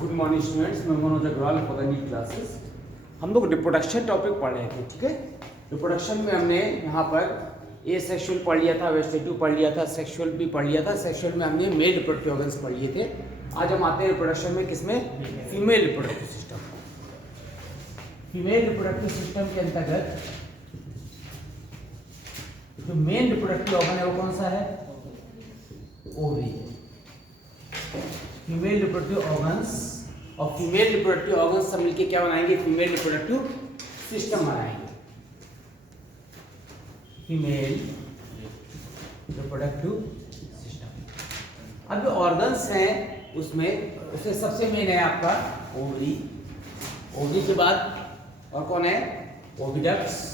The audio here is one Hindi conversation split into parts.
गुड मॉर्निंग स्टूडेंट्स, मैं Manoj Agarwal for the NEET classes. हम लोग रिप्रोडक्शन टॉपिक पढ़ रहे थे, ठीक है। रिप्रोडक्शन में हमने यहाँ पर ए सेक्सुअल पढ़ लिया था, वेजिटेटिव पढ़ लिया था, सेक्सुअल भी पढ़ लिया था। सेक्सुअल में हमने मेल रिप्रोडक्टिव ऑर्गन्स पढ़ लिए थे। आज हम आते हैं रिप्रोडक्शन में, किसमें? Female reproductive system. Female reproductive system के अंतर्गत जो मेन रिप्रोडक्टिव ऑर्गन है वो कौन सा है? ओवरी। फीमेल रिप्रोडक्टिव ऑर्गन्स और फीमेल रिप्रोडक्टिव ऑर्गन्स सब मिलके क्या बनाएंगे? फीमेल रिप्रोडक्टिव सिस्टम बनाएंगे। Female reproductive system. अब जो ऑर्गन्स हैं उसमें सबसे मेन है आपका ओवरी। ओवरी के बाद और कौन है? Oviducts.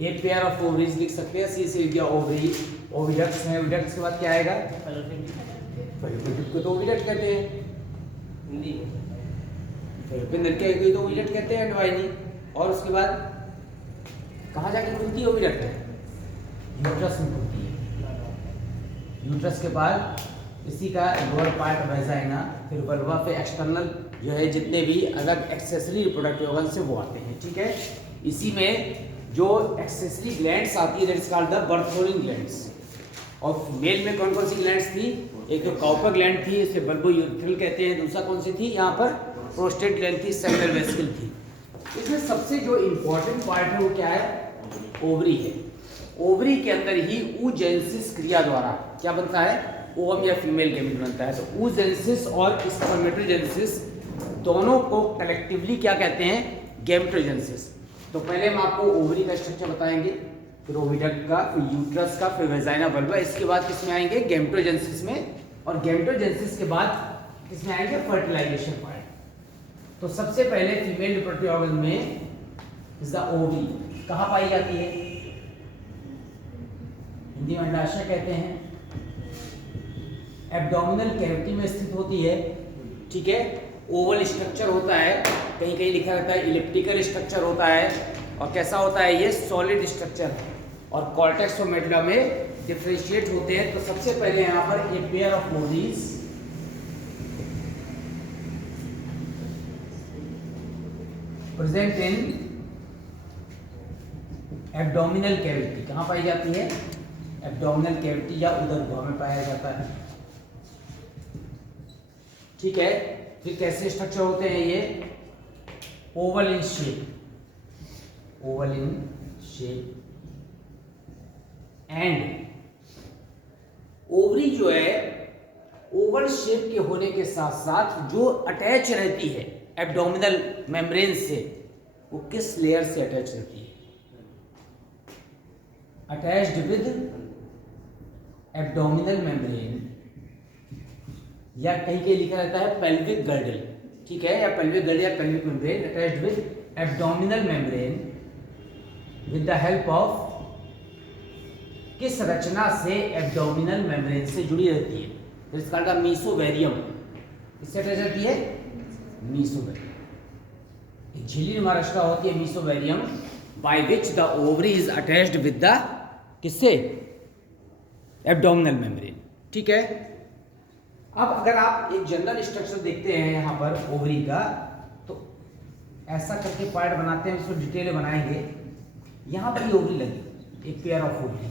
A pair of ovaries लिख सकते हैं, सी से लिखा ओवरी। ओविडक्ट्स है, ओविडक्ट्स के बाद क्या आएगा? फैलोपियन को तो ओविडक्ट कहते हैं हिंदी में। फैलोपियन लड़के को तो ओविडक्ट कहते हैं, अंडवाहिनी। और उसके बाद कहाँ जाके खुलती है ओविडक्ट? यूट्रस में खुलती है। यूट्रस के बाद इसी का लोअर पार्ट वेजाइना, फिर वल्वा पे एक्सटर्नल जो है जितने भी अलग एक्सेसरी रिप्रोडक्टिव ऑर्गन से वो आते हैं, ठीक है। इसी में जो एक्सेसरी ग्लैंड्स आती है that is called the Bartholin glands. और मेल में कौन कौन सी ग्लैंड्स थी? एक तो काउपर ग्लैंड थी, इसे बल्बोयूरेथ्रल कहते हैं। दूसरा कौन सी थी? यहाँ पर प्रोस्टेट ग्लैंड थी, सेमिनल वेसिकल थी। इसमें सबसे जो इम्पोर्टेंट पार्ट है वो क्या है? ओवरी है। ओवरी के अंदर ही oogenesis क्रिया द्वारा क्या बनता है? ओवम या फीमेल गैमेट बनता है। तो oogenesis और स्पर्मेटोजेनेसिस दोनों को कलेक्टिवली क्या कहते हैं? गैमेटोजेनेसिस। तो पहले हम आपको ओवरी का स्ट्रक्चर बताएंगे, फिर ओविडक्ट का, फिर यूट्रस का, फिर वेजाइना, वल्वा। इसके बाद किसमें आएंगे? गैमेटोजेनेसिस में। और गैमेटोजेनेसिस के बाद किसमें आएंगे? Fertilization part. तो सबसे पहले फीमेल रिप्रोडक्टिव ऑर्गन में इज द ओवरी। कहाँ पाई जाती है? हिंदी में अंडाशय कहते हैं। एब्डोमिनल कैविटी में स्थित होती है, ठीक है। ओवल स्ट्रक्चर होता है, कहीं कहीं लिखा रहता है इलिप्टिकल स्ट्रक्चर होता है। और कैसा होता है? ये सॉलिड स्ट्रक्चर है। और कॉर्टेक्स और मेडुला में डिफरेंशिएट होते हैं। तो सबसे पहले यहाँ पर a pair of ovaries present in abdominal cavity. कहाँ पाई जाती है? एब्डोमिनल कैविटी या उदर गुहा में पाया जाता है, ठीक है। फिर कैसे स्ट्रक्चर होते हैं ये? Oval in shape, oval in shape. And ovary जो है ओवल शेप के होने के साथ साथ जो अटैच रहती है एब्डोमिनल मेम्ब्रेन से, वो किस लेयर से अटैच रहती है? अटैच्ड विद एब्डोमिनल मेम्ब्रेन, या कहीं कहीं लिखा रहता है पेल्विक गर्डल, ठीक है। या पेल्विक गर्डल या pelvic membrane attached with abdominal membrane with the help of किस रचना से? एब्डोमिनल मेम्ब्रेन से जुड़ी रहती है, जिसका नाम मीसोवेरियम। इससे अटैच रहती है मीसोवेरियम। एक झिल्ली नुमा रचना होती है mesovarium, by which the ovary is attached with the किससे? एब्डोमिनल मेम्ब्रेन, ठीक है। अब अगर आप एक जनरल स्ट्रक्चर देखते हैं यहाँ पर ओवरी का, तो ऐसा करके पार्ट बनाते हैं, उसको डिटेल में बनाएंगे। यहाँ पर ये ओवरी लगी, एक पेयर ऑफ ओवरी।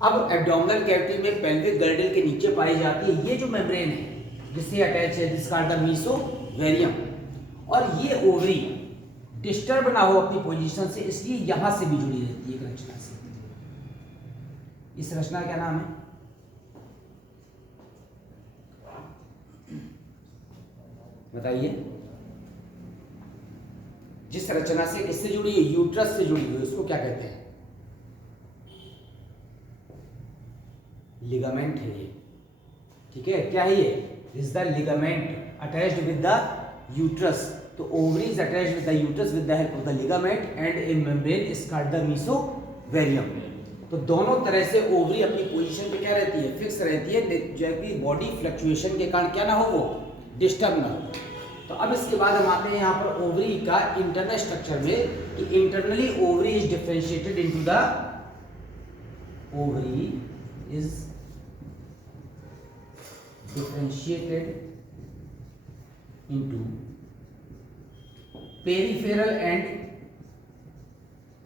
अब एब्डोमिनल कैविटी में पेल्विक गर्डल के नीचे पाई जाती है ये जो मेम्ब्रेन है जिससे अटैच है, जिसका द मीसोवेरियम। और ये ओवरी डिस्टर्ब ना हो अपनी पोजीशन से, इसलिए यहां से भी जुड़ी रहती है एक रचना से। इस रचना का नाम है? बताइए। जिस रचना से किससे जुड़ी है? यूट्रस से जुड़ी हुई, उसको क्या कहते हैं? लिगामेंट है ये, ठीक है। क्या है ये? Is the ligament attached with the uterus. तो ovary is attached with the uterus with the help of the ligament and a membrane is called the mesovarium. तो दोनों तरह से ओवरी अपनी पोजीशन पे क्या रहती है? फिक्स रहती है, जबकि बॉडी फ्लक्चुएशन के कारण क्या ना हो, वो डिस्टर्ब ना हो। तो अब इसके बाद हम आते हैं यहाँ पर ओवरी का इंटरनल स्ट्रक्चर में, कि internally ovary is differentiated into the ovary is differentiated into peripheral and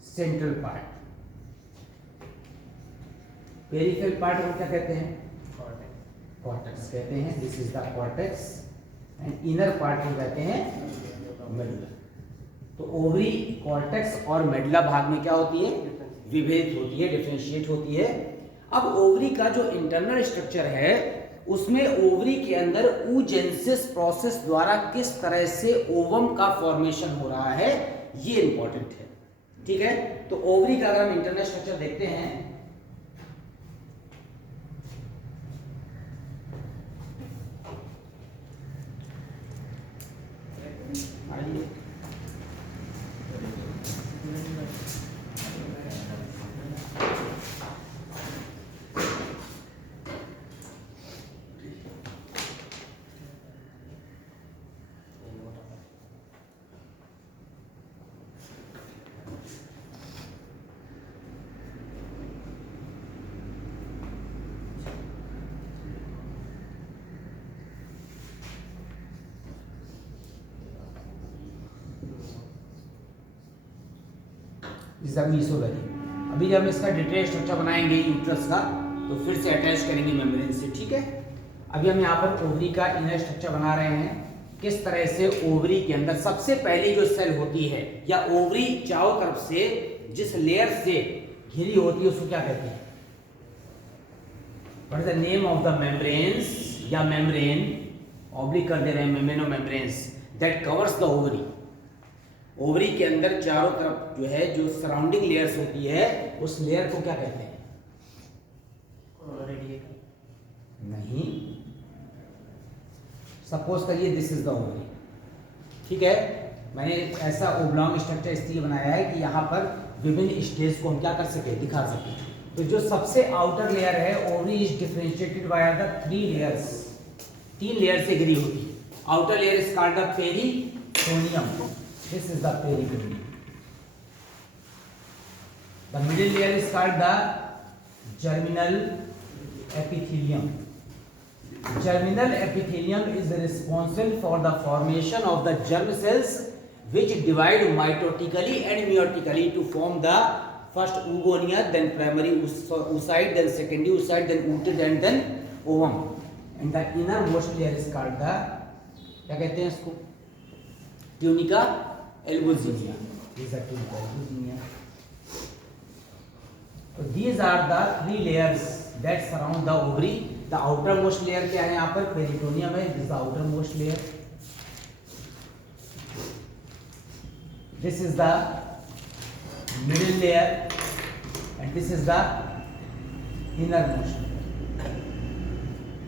central part. Peripheral part को क्या कहते हैं? कॉर्टेक्स कहते हैं। This is the cortex and inner part को कहते हैं मेडुला। तो ओवरी कॉर्टेक्स और मेडुला भाग में क्या होती है? विभेद होती है, डिफरेंशिएट होती है। अब ओवरी का जो इंटरनल स्ट्रक्चर है उसमें ओवरी के अंदर oogenesis प्रोसेस द्वारा किस तरह से ओवम का फॉर्मेशन हो रहा है ये इंपॉर्टेंट है। ठीक है, तो ओवरी का अगर हम इंटरनल स्ट्रक्चर देखते हैं मीसोवेरी। अभी जब हम इसका डिटेल स्ट्रक्चर बनाएंगे यूट्रस का तो फिर से अटैच करेंगे मेम्ब्रेन से। ठीक है, अभी हम यहाँ पर ओवरी का इनर स्ट्रक्चर बना रहे हैं। किस तरह से ओवरी के अंदर सबसे पहली जो सेल होती है या ओवरी चारों तरफ से जिस लेयर से घिरी होती है उसको क्या कहते हैं? What is the name of the membranes या मेम्ब्रेन, ऑब्लिक कर दे रहे हैं, मेम्ब्रेन और membranes that covers the ovary. Ovary के अंदर चारों तरफ जो है जो सराउंडिंग लेयर्स होती है उस लेयर को क्या कहते हैं? नहीं, सपोज करिए दिस इज द ओवरी। ठीक है, मैंने ऐसा ओब्लॉन्ग स्ट्रक्चर इसलिए बनाया है कि यहाँ पर विभिन्न स्टेज को हम क्या कर सके, दिखा सके। तो जो सबसे आउटर लेयर है ovary is differentiated by the 3 layers, 3 layer से घिरी होती है। Outer layer is called the peritoneum, this is the peritoneum. The middle layer is called the germinal epithelium. Germinal epithelium is responsible for the formation of the germ cells which divide mitotically and meiotically to form the first oogonia, then primary oocyte, then secondary oocyte, then oocyte and then ovum. And the innermost layer is called the, क्या कहते हैं इसको? Tunica albuginea. These are tunica albuginea. So these are the 3 layers that surround the ovary. The outermost layer क्या है यहाँ पर? पेरिटोनियम है। This is the outermost layer. This is the middle layer and this is the innermost layer.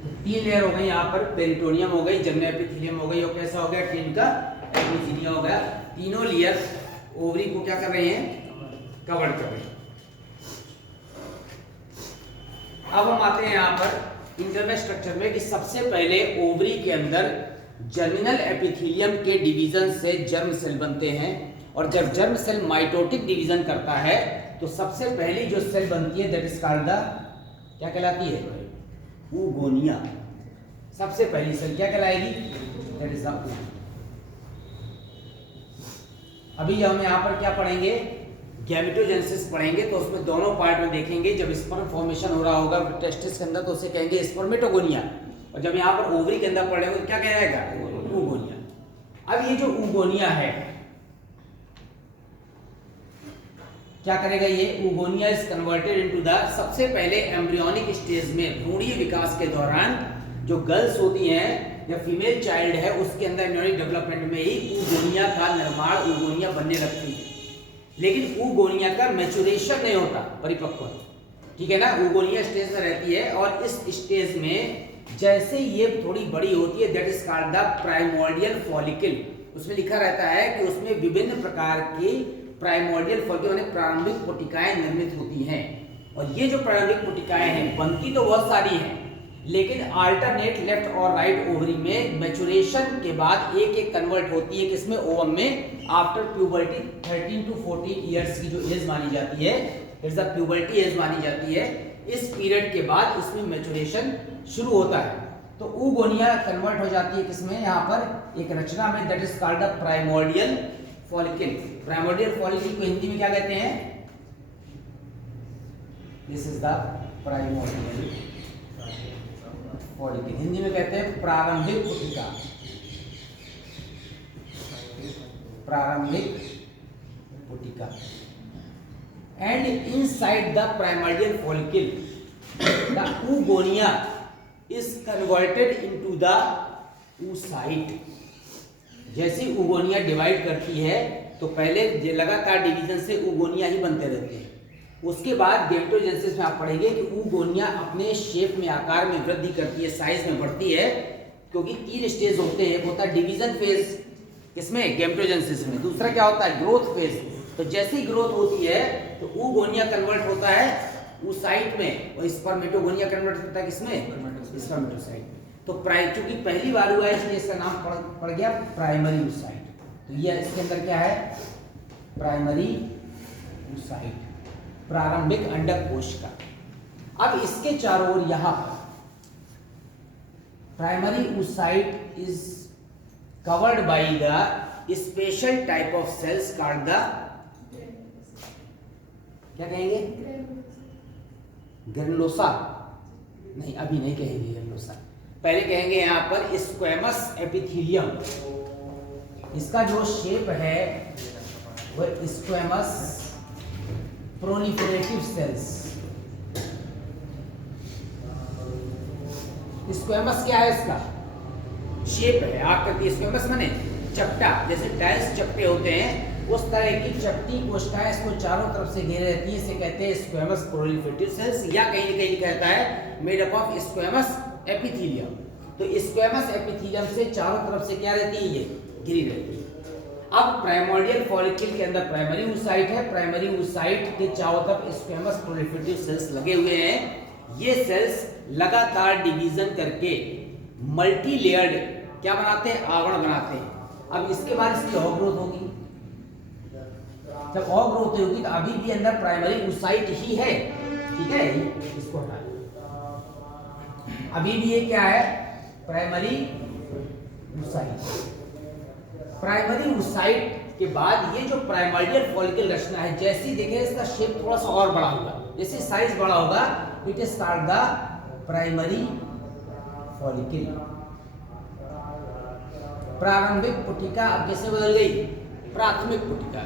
तो 3 लेयर हो गई यहाँ पर, पेरिटोनियम हो गई, जर्मिनल एपिथेलियम हो गई और कैसा हो गया? ट्यूनिका एल्बुजिनिया हो गया। तीनों लेयर ओवरी को क्या कर रहे हैं? कवर कर रहे हैं। अब हम आते हैं यहाँ पर इंटरनल स्ट्रक्चर में कि सबसे पहले ओवरी के अंदर जर्मिनल एपिथेलियम के डिवीजन से जर्म सेल बनते हैं और जब जर्म सेल माइटोटिक डिवीजन करता है तो सबसे पहली जो सेल बनती है दैट इज कॉल्ड द, क्या कहलाती है? oogonia। सबसे पहली सेल क्या कहलाएगी? That is the oogonia। अभी हम यहाँ पर क्या पढ़ेंगे? गैमेटोजेनेसिस पढ़ेंगे। तो उसमें दोनों पार्ट में देखेंगे, जब स्पर्म फॉर्मेशन हो रहा होगा टेस्टिस के अंदर तो उसे कहेंगे स्पर्मेटोगोनिया, और जब यहाँ पर ओवरी के अंदर पढ़ेंगे तो क्या कहलाएगा? oogonia। अब ये जो oogonia है क्या करेगा? ये oogonia is converted into the, सबसे पहले एम्ब्रियोनिक स्टेज में भ्रूणीय विकास के दौरान जो गर्ल्स होती हैं या फीमेल चाइल्ड है उसके अंदर एम्ब्रियोनिक डेवलपमेंट में ही oogonia का निर्माण, oogonia बनने लगती है। लेकिन oogonia का मैच्योरेशन नहीं होता, परिपक्व, ठीक है ना? oogonia स्टेज में रहती है और इस स्टेज में जैसे ये थोड़ी बड़ी होती है that is called the primordial follicle. उसमें लिखा रहता है कि उसमें विभिन्न प्रकार की प्राइमोर्डियल फॉलिकल यानी प्रारंभिक कोटिकाएं निर्मित होती हैं। और ये जो प्रारंभिक कोटिकाएं हैं बनती तो बहुत सारी हैं, लेकिन अल्टरनेट लेफ्ट और राइट ओवरी में मैच्योरेशन के बाद एक एक कन्वर्ट होती है किसमें? ओवम में। आफ्टर प्यूबर्टी 13 to 14 इयर्स की जो एज मानी जाती है, इट्स द प्यूबर्टी एज मानी जाती है, इस पीरियड के बाद इसमें मैच्योरेशन शुरू होता है। तो oogonia कन्वर्ट हो जाती है किसमें, यहाँ पर एक रचना में, that is called the primordial follicle. Primordial follicle को हिंदी में क्या कहते हैं, this is the primordial follicle, Hindi में कहते हैं प्रारंभिक पुटिका, प्रारंभिक पुटिका। And inside the primordial follicle the oogonia is converted into the oocyte। जैसे oogonia डिवाइड करती है तो पहले लगातार डिवीजन से oogonia ही बनते रहते हैं, उसके बाद गैमेटोजेनेसिस में आप पढ़ेंगे कि oogonia अपने शेप में, आकार में वृद्धि करती है, साइज में बढ़ती है, क्योंकि 3 स्टेज होते हैं। एक होता है डिवीजन फेज, किसमें, गैमेटोजेनेसिस में। दूसरा क्या होता है, ग्रोथ फेज। तो जैसे ही ग्रोथ होती है तो oogonia कन्वर्ट होता है oocyte में, और स्पर्मेटोगोनिया कन्वर्ट होता है किसमें, स्पर्मेटोसाइट। तो चूंकि पहली बार हुआ है इसलिए इसका नाम पड़ गया प्राइमरी oocyte। तो ये इसके अंदर क्या है, प्राइमरी oocyte, प्रारंभिक अंडक कोशिका। अब इसके चारों ओर यहां पर primary oocyte is covered by the special type of cells called the, क्या कहेंगे, ग्रेनुलोसा। नहीं, अभी नहीं कहेंगे ग्रेनुलोसा, पहले कहेंगे यहां पर स्क्वैमस एपिथेलियम। इसका जो शेप है वह स्क्वैमस प्रोलिफरेटिव सेल्स। स्क्वैमस क्या है, इसका शेप है आकृति, स्क्वैमस माने चपटा, जैसे टाइल्स चपटे होते हैं उस तरह की चपटी कोशिकाएं इसको चारों तरफ से घेरे रहती है, इसे कहते हैं स्क्वैमस प्रोलिफरेटिव सेल्स, या कहीं न कहीं कहता है made up of squamous epithelium. तो स्क्वैमस एपिथेलियम से चारों तरफ से क्या रहती है, ये घिरी रहती है। अब प्राइमोर्डियल फॉलिकल के अंदर प्राइमरी oocyte है, प्राइमरी oocyte के चारों तरफ स्क्वैमस प्रोलिफरेटिव सेल्स लगे हुए हैं। ये सेल्स लगातार डिवीजन करके मल्टी लेयर्ड क्या बनाते हैं, आवरण बनाते हैं। अब इसके बाद इसकी और ग्रोथ होगी, जब और ग्रोथ होगी तो अभी भी अंदर प्राइमरी oocyte ही है, ठीक है, इसको हटा दो। अभी भी ये क्या है, प्राइमरी oocyte। प्राइमरी oocyte के बाद ये जो प्राइमोर्डियल फॉलिकल रचना है, जैसे ही देखें इसका शेप थोड़ा सा और बड़ा होगा, जैसे साइज बड़ा होगा, it is called the primary follicle. प्रारंभिक पुटिका अब कैसे बदल गई, प्राथमिक पुटिका,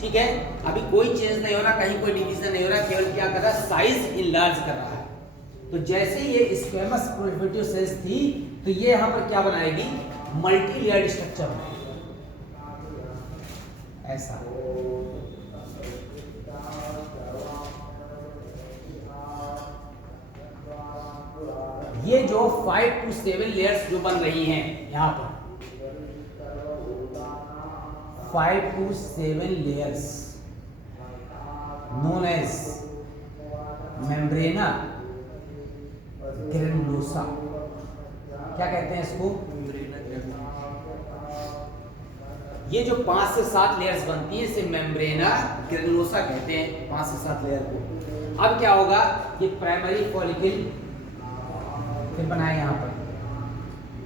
ठीक है। अभी कोई चेंज नहीं हो रहा, कहीं कोई डिवीजन नहीं हो रहा, केवल क्या कर रहा है, साइज इनलार्ज कर रहा है। तो जैसे ये स्क्वैमस प्रोलिफरेटिव सेल्स थी तो ये यहां पर क्या बनाएगी, मल्टी लेयर्ड स्ट्रक्चर बनाएगी, ऐसा। ये जो 5 to 7 लेयर्स जो बन रही हैं यहां पर, 5 to 7 layers known as membrana granulosa। क्या कहते हैं इसको, ये जो 5 से 7 लेयर्स बनती है इसे मेम्ब्रेना ग्रेनुलोसा कहते हैं, 5 से 7 लेयर को। अब क्या होगा, ये प्राइमरी फॉलिकल फिर बनाए यहाँ पर,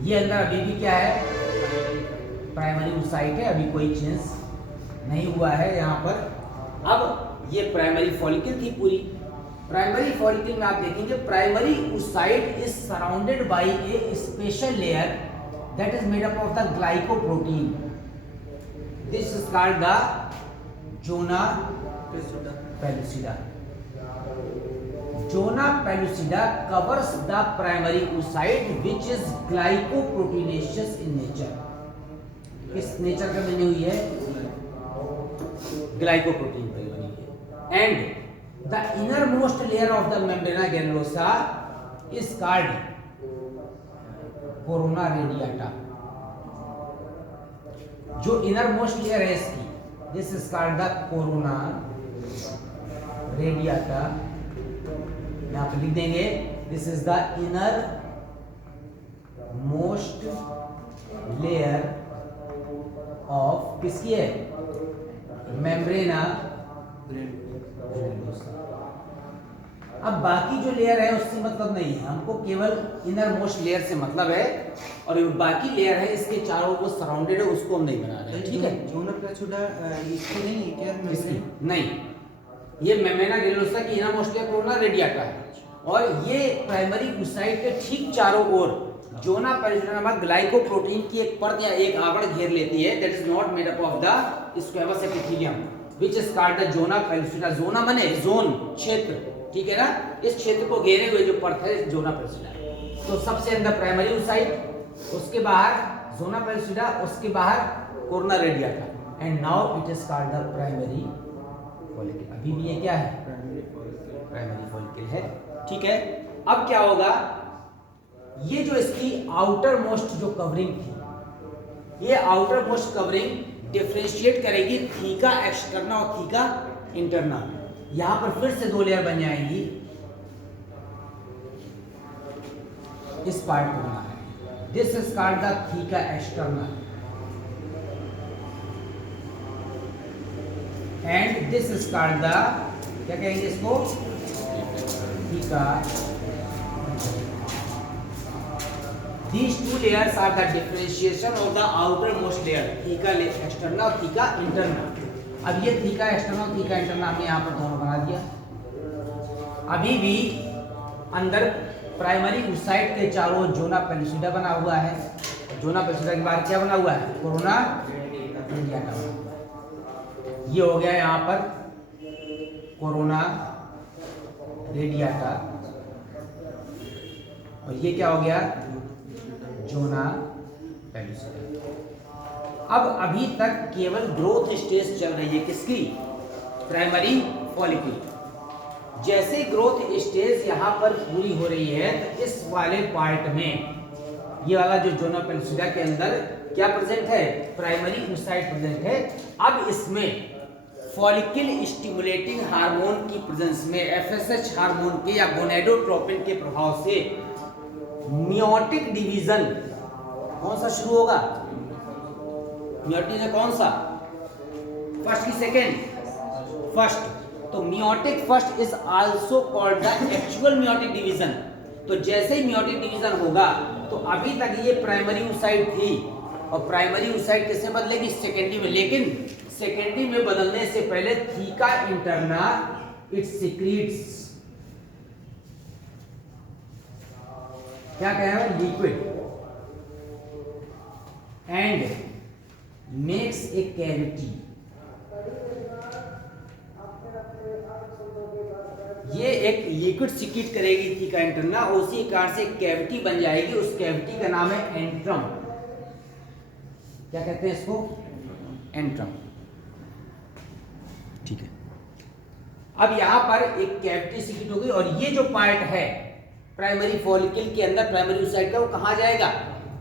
ये अंदर अभी भी क्या है, प्राइमरी oocyte है, अभी कोई चेंज नहीं हुआ है यहाँ पर। अब ये प्राइमरी फॉलिकल थी पूरी। प्राइमरी फॉलिकल में आप देखेंगे primary oocyte is surrounded by a special layer that is made up of the glycoprotein. This is called the zona pellucida. Zona pellucida covers the primary oocyte which is glycoproteinaceous in nature। किस नेचर का बनी हुई है, ग्लाइकोप्रोटीन की बनी हुई है। And the innermost layer of the membrana granulosa is called corona radiata. जो इनर मोस्ट लेयर है इसकी, this is called the corona radiata. यहां पे लिख देंगे, this is the innermost layer of किसकी है, मेम्ब्रेना ग्रेनुलोसा। अब बाकी जो लेयर है उससे मतलब नहीं है, हमको केवल इनर मोस्ट लेयर से मतलब है, और बाकी लेयर है इसके चारों को सराउंडेड है उसको हम नहीं बना रहे हैं, ठीक है। जोना प्लास्टिडा इसकी नहीं है क्या? नहीं, ये मेमेना ग्रेनुलोसा की innermost layer corona radiata है, और ये प्राइमरी oocyte के ठीक चारों ओर जोना पेरिफेरल नामक ग्लाइकोप्रोटीन की एक परत या एक आवरण घेर लेती है, that is not made up of the squamous epithelium which is called the zona peripheral. Zona माने जोन, क्षेत्र, ठीक है ना, इस क्षेत्र को घेरे हुए जो परत है जोना पेरिफेरल। तो सबसे अंदर प्राइमरी oocyte, उसके बाहर जोना पेरिफेरल, उसके बाहर corona radiata, and now it is called the primary follicle. अभी भी ये क्या है? प्राइमरी फॉलिकल है, ठीक है। अब क्या होगा, ये जो इसकी आउटर मोस्ट जो कवरिंग थी, ये आउटर मोस्ट कवरिंग डिफरेंशिएट करेगी थीका एक्सटर्ना और थीका इंटरना। यहां पर फिर से दो लेयर बन जाएंगी, इस पार्ट को बना है, this is called the theca externa and this is called the, क्या कहेंगे इसको, theca. These two layers are the differentiation of the outermost layer, theca externa और थीका इंटरना। अब ये थीका एक्सटर्ना और थीका इंटरना हमने यहाँ पर दोनों बना दिया। अभी भी अंदर प्राइमरी oocyte के चारों जोना पेलिसिडा बना हुआ है, जोना पेलिसिडा के बाद क्या बना हुआ है? Corona radiata. ये हो गया यहाँ पर कोरोना रेडिएटा, और ये क्या हो गया? Zona pellucida. अब अभी तक केवल ग्रोथ स्टेज चल रही है, किसकी? Primary follicle. जैसे ग्रोथ स्टेज यहां पर पूरी हो रही है तो इस वाले पार्ट में, ये वाला जो जोना पेलिसिडा के अंदर क्या प्रेजेंट है? प्राइमरी oocyte प्रेजेंट है। अब इसमें फॉलिकल स्टिमुलेटिंग हार्मोन की प्रेजेंस में, एफएसएच हार्मोन के या गोनेडोट्रोपिन के प्रभाव से मियोटिक डिवीजन कौन सा शुरू होगा? मियोटिक है कौन सा? फर्स्ट की सेकेंड? फर्स्ट। तो meiotic first is also called the actual meiotic division. तो जैसे ही मियोटिक डिवीजन होगा तो अभी तक ये प्राइमरी oocyte थी, और प्राइमरी oocyte किससे बदलेगी? सेकेंडरी में। लेकिन सेकेंडरी में बदलने से पहले थीका इंटरना इट सीक्रेट्स, क्या कहें, liquid, and makes a cavity. ये एक लिक्विड सीक्रेट करेगी थीका इंटरना, उसी कारण से एक कैविटी बन जाएगी, उस कैविटी का नाम है एंट्रम। क्या कहते हैं इसको? एंट्रम, ठीक है। अब यहां पर एक कैविटी सीक्रेट होगी, और ये जो पार्ट है प्राइमरी फॉलिकल के अंदर प्राइमरी oocyte का, वो कहां जाएगा?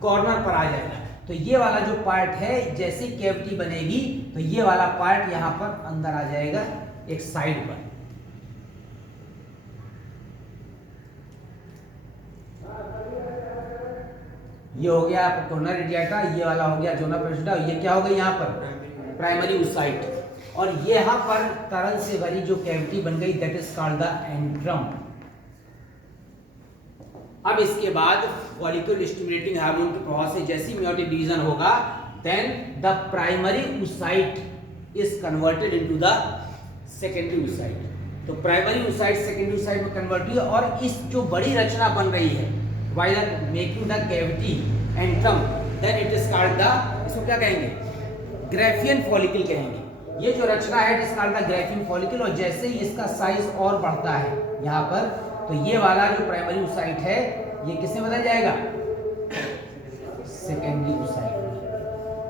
कॉर्नर पर आ जाएगा। तो ये वाला जो पार्ट है, जैसी कैविटी बनेगी तो ये वाला पार्ट यहां पर अंदर आ जाएगा एक साइड पर। ये हो गया कोरोना रेडिएटा, ये वाला हो गया जोना पेलिसिडा, ये क्या हो गया यहाँ पर? Primary oocyte। और ये यहाँ पर तरल से भरी जो कैविटी बन गई, that is called the antrum. अब इसके बाद फॉलिकल स्टिमुलेटिंग हार्मोन के प्रभाव से जैसी मियोटिक डिवीजन होगा, then the primary oocyte is converted into the secondary oocyte। तो प्राइमरी oocyte सेकेंडरी oocyte में कन्वर्ट हुई, और इस जो बड़ी रचना बन रही है while making the cavity antrum, then it is called the, इसको क्या कहेंगे? ग्राफियन फॉलिकल कहेंगे। ये जो रचना है it is called the Graafian follicle, और जैसे ही इसका साइज और बढ़ता है यहाँ पर, तो ये वाला जो प्राइमरी oocyte है ये किससे बदल जाएगा? Secondary oocyte।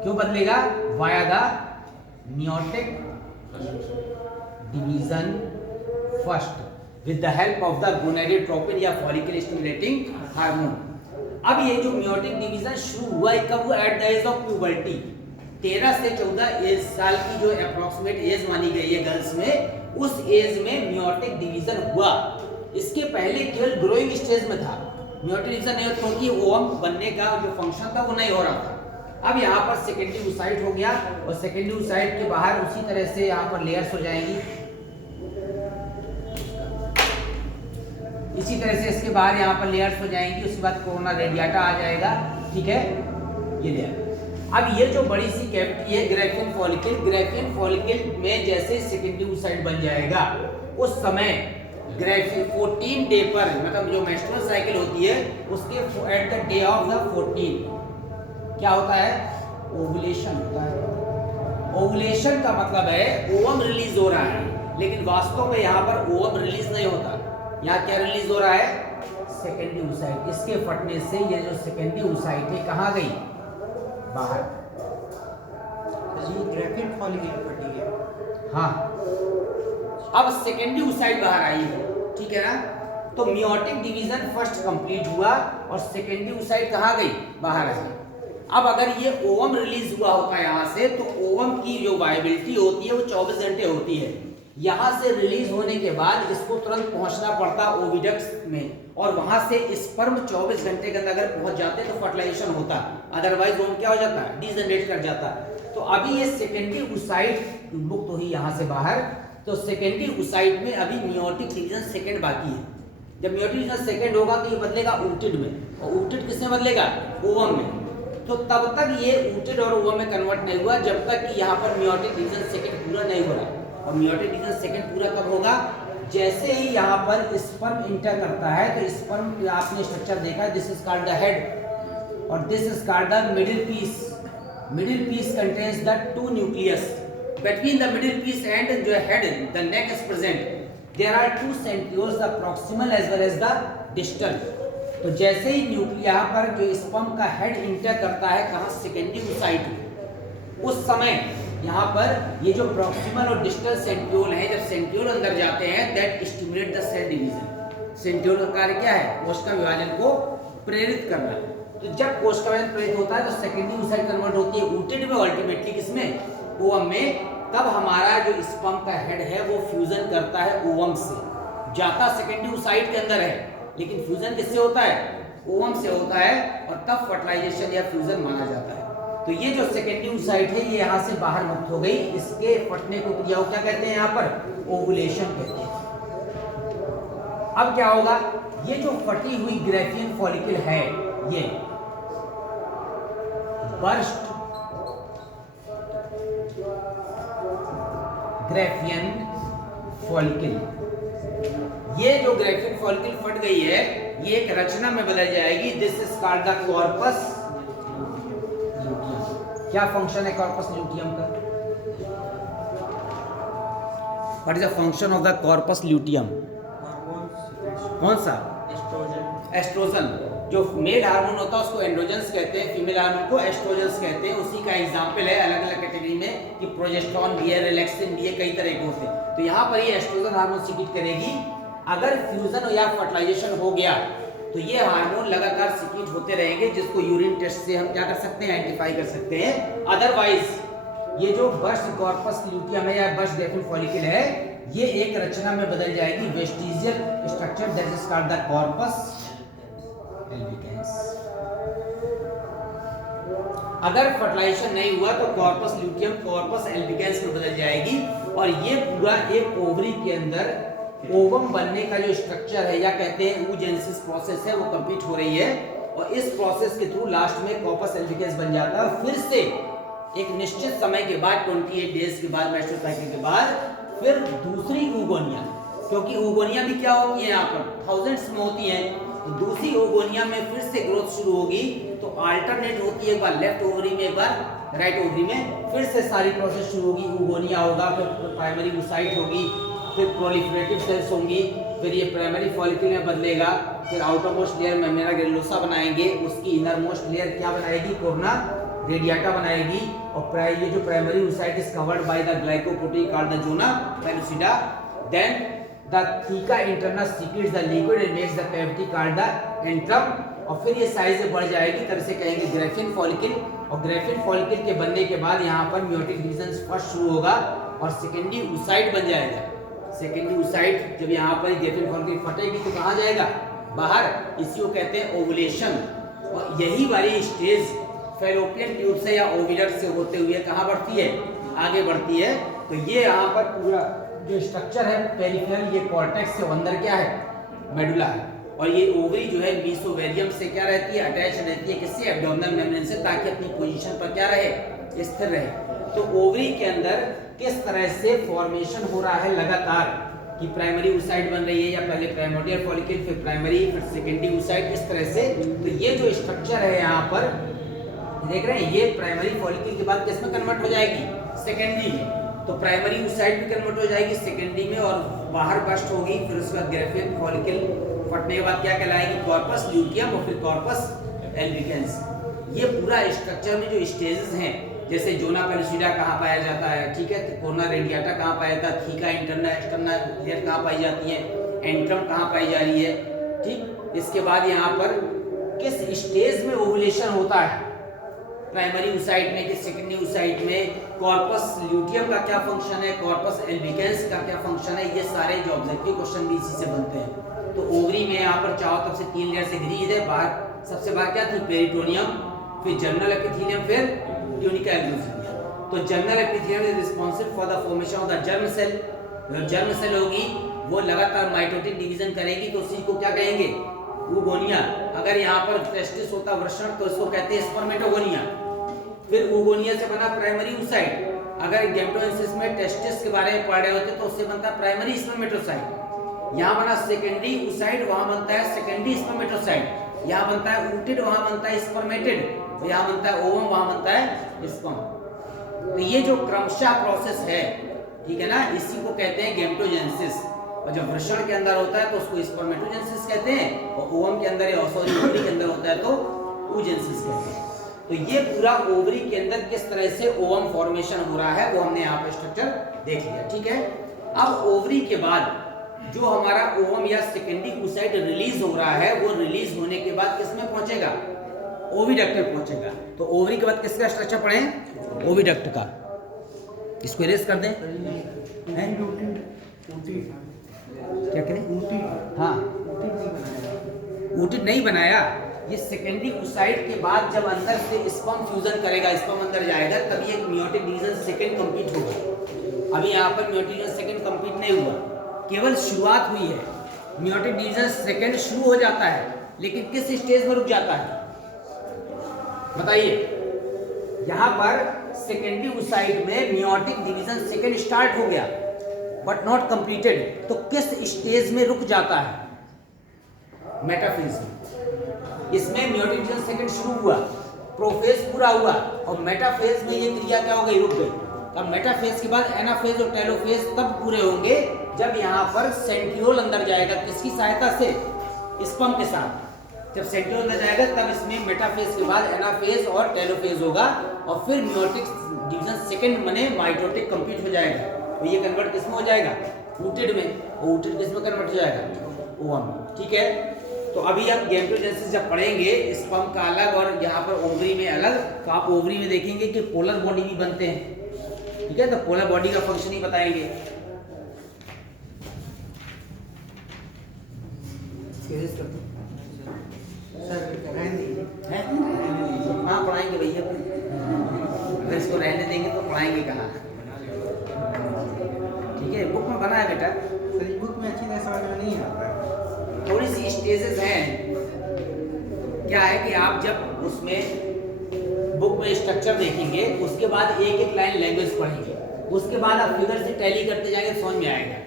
क्यों बदलेगा? Via the meiotic division first with the help of the gonadotropin या follicle stimulating हार्मोन। अब ये जो मियोटिक डिवीजन शुरू हुआ है कब हुआ? At the age of puberty. 13 से 14 एज साल की जो अप्रोक्सीमेट एज मानी गई है गर्ल्स में, उस एज में मियोटिक डिवीजन हुआ। इसके पहले केवल ग्रोइंग स्टेज में था, मियोटिक डिवीजन नहीं होता क्योंकि ओवम बनने का जो फंक्शन था वो नहीं हो रहा था। अब यहाँ पर सेकेंडरी oocyte हो गया, और सेकेंडरी oocyte के बाहर उसी तरह से यहाँ पर लेयर्स हो जाएंगी। इसी तरह से इसके बाहर यहाँ पर लेयर्स हो जाएंगी, उसके बाद कोरोना रेडिएटा आ जाएगा, ठीक है, ये लेयर। अब ये जो बड़ी सी कैविटी है ग्राफियन फॉलिकल, ग्राफियन फॉलिकल में जैसे सेकेंडरी oocyte बन जाएगा उस समय ग्राफियन 14 डे पर, मतलब जो मेंस्ट्रुअल साइकिल होती है उसके at the day of the 14 क्या होता है, ओवुलेशन होता है। ओवुलेशन का मतलब है ओवम रिलीज हो रहा है, लेकिन वास्तव में यहाँ पर ओवम रिलीज नहीं होता, यहाँ क्या रिलीज हो रहा है, सेकेंडरी oocyte। इसके फटने से ये जो सेकेंडरी oocyte है कहाँ गई, बाहर। जी ग्राफियन फॉलिकल फटी है। हाँ, अब सेकेंडरी oocyte बाहर आई है, ठीक है ना। तो मियोटिक डिवीजन फर्स्ट कंप्लीट हुआ और सेकेंडरी oocyte कहाँ गई, बाहर आई। अब अगर ये ओवम रिलीज हुआ होता है यहाँ से, तो ओवम की जो वायबिलिटी होती है वो 24 घंटे होती है। यहाँ से रिलीज होने के बाद इसको तुरंत पहुंचना पड़ता ओविडक्स में, और वहां से स्पर्म 24 घंटे के अंदर अगर पहुंच जाते तो फर्टिलाइजेशन होता, अदरवाइज ओवम क्या हो जाता है, डिजनरेट कर जाता। तो अभी ये सेकेंडरी oocyte मुक्त हुई यहाँ से बाहर, तो सेकेंडरी oocyte में अभी मियोटिक डिवीजन सेकेंड बाकी है। जब मियोटिक डिवीजन सेकेंड होगा तो ये बदलेगा ऊटिड में, और ऊटिड किसमें बदलेगा, ओवम में। तो तब तक ये ऊटिड और ओवम में कन्वर्ट नहीं हुआ जब तक कि यहाँ पर मियोटिक डिवीजन सेकेंड पूरा नहीं हो रहा। और मियोटिक डिवीजन सेकेंड पूरा कब होगा, जैसे ही यहाँ पर स्पर्म इंटर करता है, तो स्पर्म आपने स्ट्रक्चर देखा है, this is called the head और this is called the middle piece. Middle piece contains the two nucleus, between the middle piece and जो head the neck is present, there are two centrioles, the proximal as well as the distal. तो जैसे ही यहाँ पर जो स्पर्म का हेड इंटर करता है कहाँ, सेकेंडरी oocyte, उस समय यहाँ पर ये जो प्रॉक्सिमल और डिस्टल सेंट्रियोल है, जब सेंट्रियोल अंदर जाते हैं that stimulate the cell division. Centriole का कार्य क्या है, कोशिका विभाजन को प्रेरित करना। तो जब कोशिका विभाजन प्रेरित होता है तो सेकेंडरी oocyte कन्वर्ट होती है ऊटिड में, अल्टीमेटली किसमें, ओवम में। तब हमारा जो स्पर्म का हेड है वो फ्यूजन करता है ओवम से, जाता सेकेंडरी oocyte के अंदर है, लेकिन फ्यूजन किससे होता है, ओवम से होता है, और तब फर्टिलाइजेशन या फ्यूजन माना जाता है। तो ये जो सेकेंडरी oocyte है ये यहाँ से बाहर मुक्त हो गई, इसके फटने को क्रिया क्या कहते हैं, यहाँ पर ओवुलेशन कहते हैं। अब क्या होगा, ये जो फटी हुई ग्राफियन फॉलिकल है ये बर्स्ट ग्राफियन फॉलिकल, ये जो ग्राफियन फॉलिकल फट गई है ये एक रचना में बदल जाएगी, this is called the corpus luteum. क्या फंक्शन है कॉर्पस ल्यूटियम का, what is the function of the corpus luteum, कौन सा, एस्ट्रोजन। एस्ट्रोजन। जो मेल हार्मोन होता है उसको एंड्रोजन्स कहते हैं, फीमेल हार्मोन को एस्ट्रोजन्स कहते हैं। उसी का एग्जांपल है अलग अलग कैटेगरी में कि प्रोजेस्टेरॉन भी है, रिलैक्सिन भी है, कई तरह के होते हैं। तो यहाँ पर ये एस्ट्रोजन हार्मोन सीक्रेट करेगी। अगर फ्यूजन या फर्टिलाइजेशन हो गया तो ये हार्मोन लगातार सीक्रेट होते रहेंगे, जिसको यूरिन टेस्ट से हम क्या कर सकते हैं, आइडेंटिफाई कर सकते हैं। अदरवाइज ये जो बर्स्ट कॉर्पस ल्यूटियम है या बर्स्ट ग्राफियन फॉलिकल है ये एक रचना में बदल जाएगी, vestigial structure that is called the corpus albicans. अगर फर्टिलाइजेशन नहीं हुआ तो कॉर्पस ल्यूटियम कॉर्पस एल्बिकेंस में बदल जाएगी, और ये पूरा एक ओवरी के अंदर ओवम बनने का जो स्ट्रक्चर है या कहते हैं oogenesis प्रोसेस है वो कंप्लीट हो रही है, और इस प्रोसेस के थ्रू लास्ट में कॉर्पस एल्बिकेंस बन जाता है। फिर से एक निश्चित समय के बाद 28 डेज के बाद मेंस्ट्रुअल साइकिल के बाद फिर दूसरी oogonia, क्योंकि oogonia भी क्या होती है यहाँ पर थाउजेंड्स में होती है, तो दूसरी oogonia में फिर से ग्रोथ शुरू होगी। तो अल्टरनेट होती है, एक बार लेफ्ट ओवरी में एक बार राइट ओवरी में, फिर से सारी प्रोसेस शुरू होगी। oogonia होगा, फिर प्राइमरी oocyte होगी, फिर प्रोलिफरेटिव सेल्स होंगी, फिर ये प्राइमरी फॉलिकल में बदलेगा, फिर आउटर मोस्ट लेयर में मेरा ग्रेनुलोसा बनाएंगे, उसकी इनर मोस्ट लेयर क्या बनाएगी, कोरोना रेडिएटा बनाएगी, और ये जो primary oocyte is covered by the glycoprotein called the zona pellucida, then the theca internus secretes the liquid and makes the cavity called the antrum, और फिर ये साइज बढ़ जाएगी, तरह से कहेंगे ग्राफियन फॉलिकल। और ग्राफियन फॉलिकल के बनने के बाद यहाँ पर मियोटिक डिवीजन फर्स्ट शुरू होगा और सेकेंडरी oocyte बन जाएगा। सेकेंडरी oocyte जब यहाँ पर ग्राफियन फॉलिकल फटेगी तो कहाँ जाएगा, बाहर, इसी को कहते हैं ओवुलेशन। और यही वाली स्टेज फैलोपियन ट्यूब से या ओविडक्ट से होते हुए कहाँ बढ़ती है, आगे बढ़ती है। तो ये यहाँ पर पूरा जो स्ट्रक्चर है पेरिफेरल, ये कॉर्टेक्स से अंदर क्या है, मेडुला है। और ये ओवरी जो है मीसोवेरियम से क्या रहती है, अटैच रहती है किससे, एब्डोमिनल मेम्ब्रेन से, ताकि अपनी पोजीशन पर क्या रहे, स्थिर रहे। तो ओवरी के अंदर किस तरह से फॉर्मेशन हो रहा है लगातार, कि प्राइमरी oocyte बन रही है, या पहले प्राइमोर्डियल फॉलिकल, फिर प्राइमरी, फिर सेकेंडरी oocyte, इस तरह से। तो ये जो स्ट्रक्चर है यहाँ पर देख रहे हैं, ये प्राइमरी फॉलिकल के बाद किस में कन्वर्ट हो जाएगी, सेकेंडरी में। तो प्राइमरी oocyte भी कन्वर्ट हो जाएगी सेकेंडरी में और बाहर बस्ट होगी, फिर उसके बाद ग्राफिक फॉलिकल फटने के बाद क्या कहलाएगी, कॉर्पस ल्यूटियम और फिर कॉर्पस एल्बिकेंस। ये पूरा स्ट्रक्चर में जो स्टेजेस हैं, जैसे जोना पेलिसिडा कहाँ पाया जाता है, ठीक है, कोर्ना रेडियाटा कहाँ पाया जाता है, थीका इंटरना एक्सटर्ना लेयर कहाँ पाई जाती है, एंट्रम कहाँ पाई जा रही है, ठीक। इसके बाद यहाँ पर किस स्टेज में ओवुलेशन होता है, प्राइमरी oocyte में कि सेकेंडरी oocyte में, कॉर्पस ल्यूटियम का क्या फंक्शन है, कॉर्पस एल्बिकेंस का क्या फंक्शन है, ये सारे जो ऑब्जेक्टिव क्वेश्चन भी इसी से बनते हैं। तो ओवरी में यहाँ पर चारों तरफ से 3 लेयर से घिरी है, बाहर सबसे बाहर क्या थी, पेरिटोनियम, फिर जर्मिनल एपिथेलियम, फिर ट्यूनिका एग्जोथिलिया। तो germinal epithelium is responsible for the formation of the germ cell. जब जर्म सेल होगी वो लगातार माइटोटिक डिवीजन करेगी, तो उसी को क्या कहेंगे, oogonia। अगर यहाँ पर टेस्टिस होता वृषण तो इसको कहते हैं स्पर्मेटोगोनिया। फिर oogonia से बना प्राइमरी oocyte। अगर गैमेटोजेनेसिस में टेस्टिस के बारे में पढ़ रहे होते तो उससे बनता है प्राइमरी स्पर्मेटोसाइट। यहाँ बना सेकेंडरी oocyte, वहां बनता है सेकेंडरी स्पर्मेटोसाइट। यहाँ बनता है ooted, वहां बनता है स्पर्मेटेड। तो यहाँ बनता है ओवम, वहां बनता है स्पर्म। तो ये जो क्रमशः प्रोसेस है, ठीक है ना, इसी को कहते हैं गैमेटोजेनेसिस। और जब वृषण के अंदर होता है तो उसको स्पर्मेटोजेनेसिस कहते हैं, और ओवम के अंदर या ओवरी के अंदर होता है तो oogenesis कहते हैं। तो ये पूरा ओवरी के अंदर किस तरह से ओवम फॉर्मेशन हो रहा है वो हमने यहाँ पे स्ट्रक्चर देख लिया, ठीक है। अब ओवरी के बाद जो हमारा ओवम या सेकेंडरी oocyte रिलीज हो रहा है, वो रिलीज होने के बाद किसमें पहुंचेगा, ओविडक्ट में पहुंचेगा। तो ओवरी के बाद किसका स्ट्रक्चर पढ़े, ओविडक्ट का। इसको इरेज कर दें, क्या करें, हाँ, ooted नहीं बनाया। ये सेकेंडरी oocyte के बाद जब अंदर से स्पर्म फ्यूजन करेगा, स्पर्म अंदर जाएगा, तभी एक मेयोटिक डिवीजन सेकंड कंप्लीट होगा। अभी यहाँ पर मेयोटिक डिवीजन सेकंड कंप्लीट नहीं हुआ, केवल शुरुआत हुई है। मेयोटिक डिवीजन सेकंड शुरू हो जाता है, लेकिन किस स्टेज में रुक जाता है बताइए। यहाँ पर सेकेंडरी oocyte में मेयोटिक डिवीजन सेकंड स्टार्ट हो गया बट नॉट कंप्लीटेड, तो किस स्टेज में रुक जाता है, मेटाफेज में। इसमें मेयोटिक डिवीजन सेकंड शुरू हुआ, प्रोफेज पूरा हुआ, और मेटाफेज में ये क्रिया क्या हो गई, रुक गई। अब मेटाफेज के बाद एनाफेज और टेलोफेज तब पूरे होंगे जब यहाँ पर सेंट्रियोल अंदर जाएगा, किसकी सहायता से, स्पर्म के साथ। जब सेंट्रियोल अंदर जाएगा तब इसमें मेटाफेज के बाद एनाफेज और टेलोफेज होगा, और फिर मेयोटिक डिवीजन सेकंड बने माइटोटिक कंप्लीट हो जाएगा। तो ये कन्वर्ट किसमें हो जाएगा, ooted में, और ooted किसमें कन्वर्ट हो जाएगा, ओवम, ठीक है। तो अभी आप गैमेटोजेनेसिस जब पढ़ेंगे, स्पर्म का अलग और यहाँ पर ओवरी में अलग, तो आप ओवरी में देखेंगे कि पोलर बॉडी भी बनते हैं, ठीक है। तो पोलर बॉडी का फंक्शन ही बताएंगे। हाँ पढ़ाएंगे भैया, अगर इसको रहने देंगे तो पढ़ाएंगे कहाँ, ठीक है। बुक में बना है बेटा, बुक में अच्छी तरह समझ में नहीं आता है। थोड़ी सी स्टेजेस हैं। क्या है कि आप जब उसमें बुक में स्ट्रक्चर देखेंगे, उसके बाद एक एक लाइन लैंग्वेज पढ़ेंगे, उसके बाद आप फिगर से टैली करते जाएंगे, समझ में आएगा,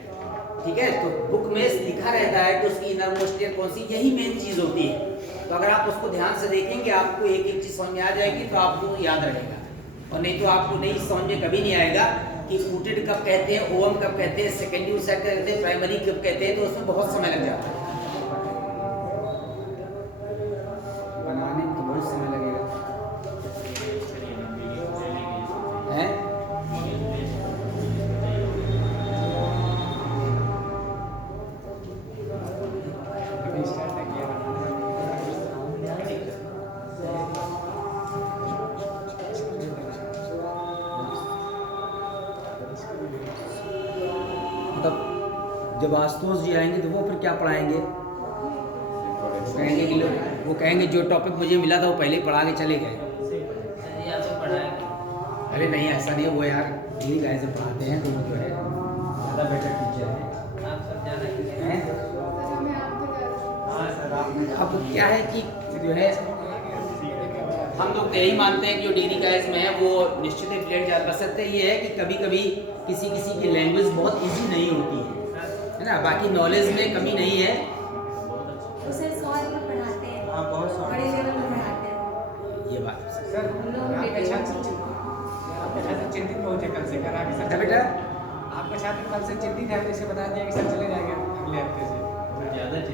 ठीक है। तो बुक में लिखा रहता है कि उसकी इनरमोस्ट ईयर कौन सी, यही मेन चीज होती है। तो अगर आप उसको ध्यान से देखेंगे, आपको एक एक चीज समझ में आ जाएगी, तो आपको याद रहेगा। और नहीं तो आपको नहीं समझ में कभी नहीं आएगा कि ooted कब कहते हैं, ओवम कब कहते हैं, सेकेंडरी oocyte कहते हैं, प्राइमरी कब कहते हैं, तो उसमें बहुत समय लग जाता है, बनाने में तो बहुत समय लगेगा, है। जब आशुतोष जी आएंगे तो वो फिर क्या पढ़ाएंगे, कहेंगे कि लोग, वो कहेंगे जो टॉपिक मुझे मिला था वो पहले ही पढ़ा के चले गए। अरे नहीं, ऐसा नहीं है, वो यार ठीक है, ऐसे पढ़ाते हैं, तो वो जो है ज़्यादा बेटर टीचर है। हाँ सर। सर आपने अब क्या है कि जो है हम लोग यही मानते हैं कि जो डिग्री का इसमें है वो निश्चित ही प्लेट जा सकते हैं। ये है कि कभी कभी किसी किसी की लैंग्वेज बहुत इजी नहीं होती है ना, बाकी नॉलेज में कमी नहीं है। उसे 100 में पढ़ाते हैं, हाँ बहुत बड़े सारे लेवल में पढ़ाते हैं। ये बात सर हम लोग आपके छात्र चिंतित बहुत है कल से, कल आगे है सर बेटा। आपका छात्र कल से चिंतित है, तो इसे बता दिया कि सर चले जाएंगे अगले हफ्ते से।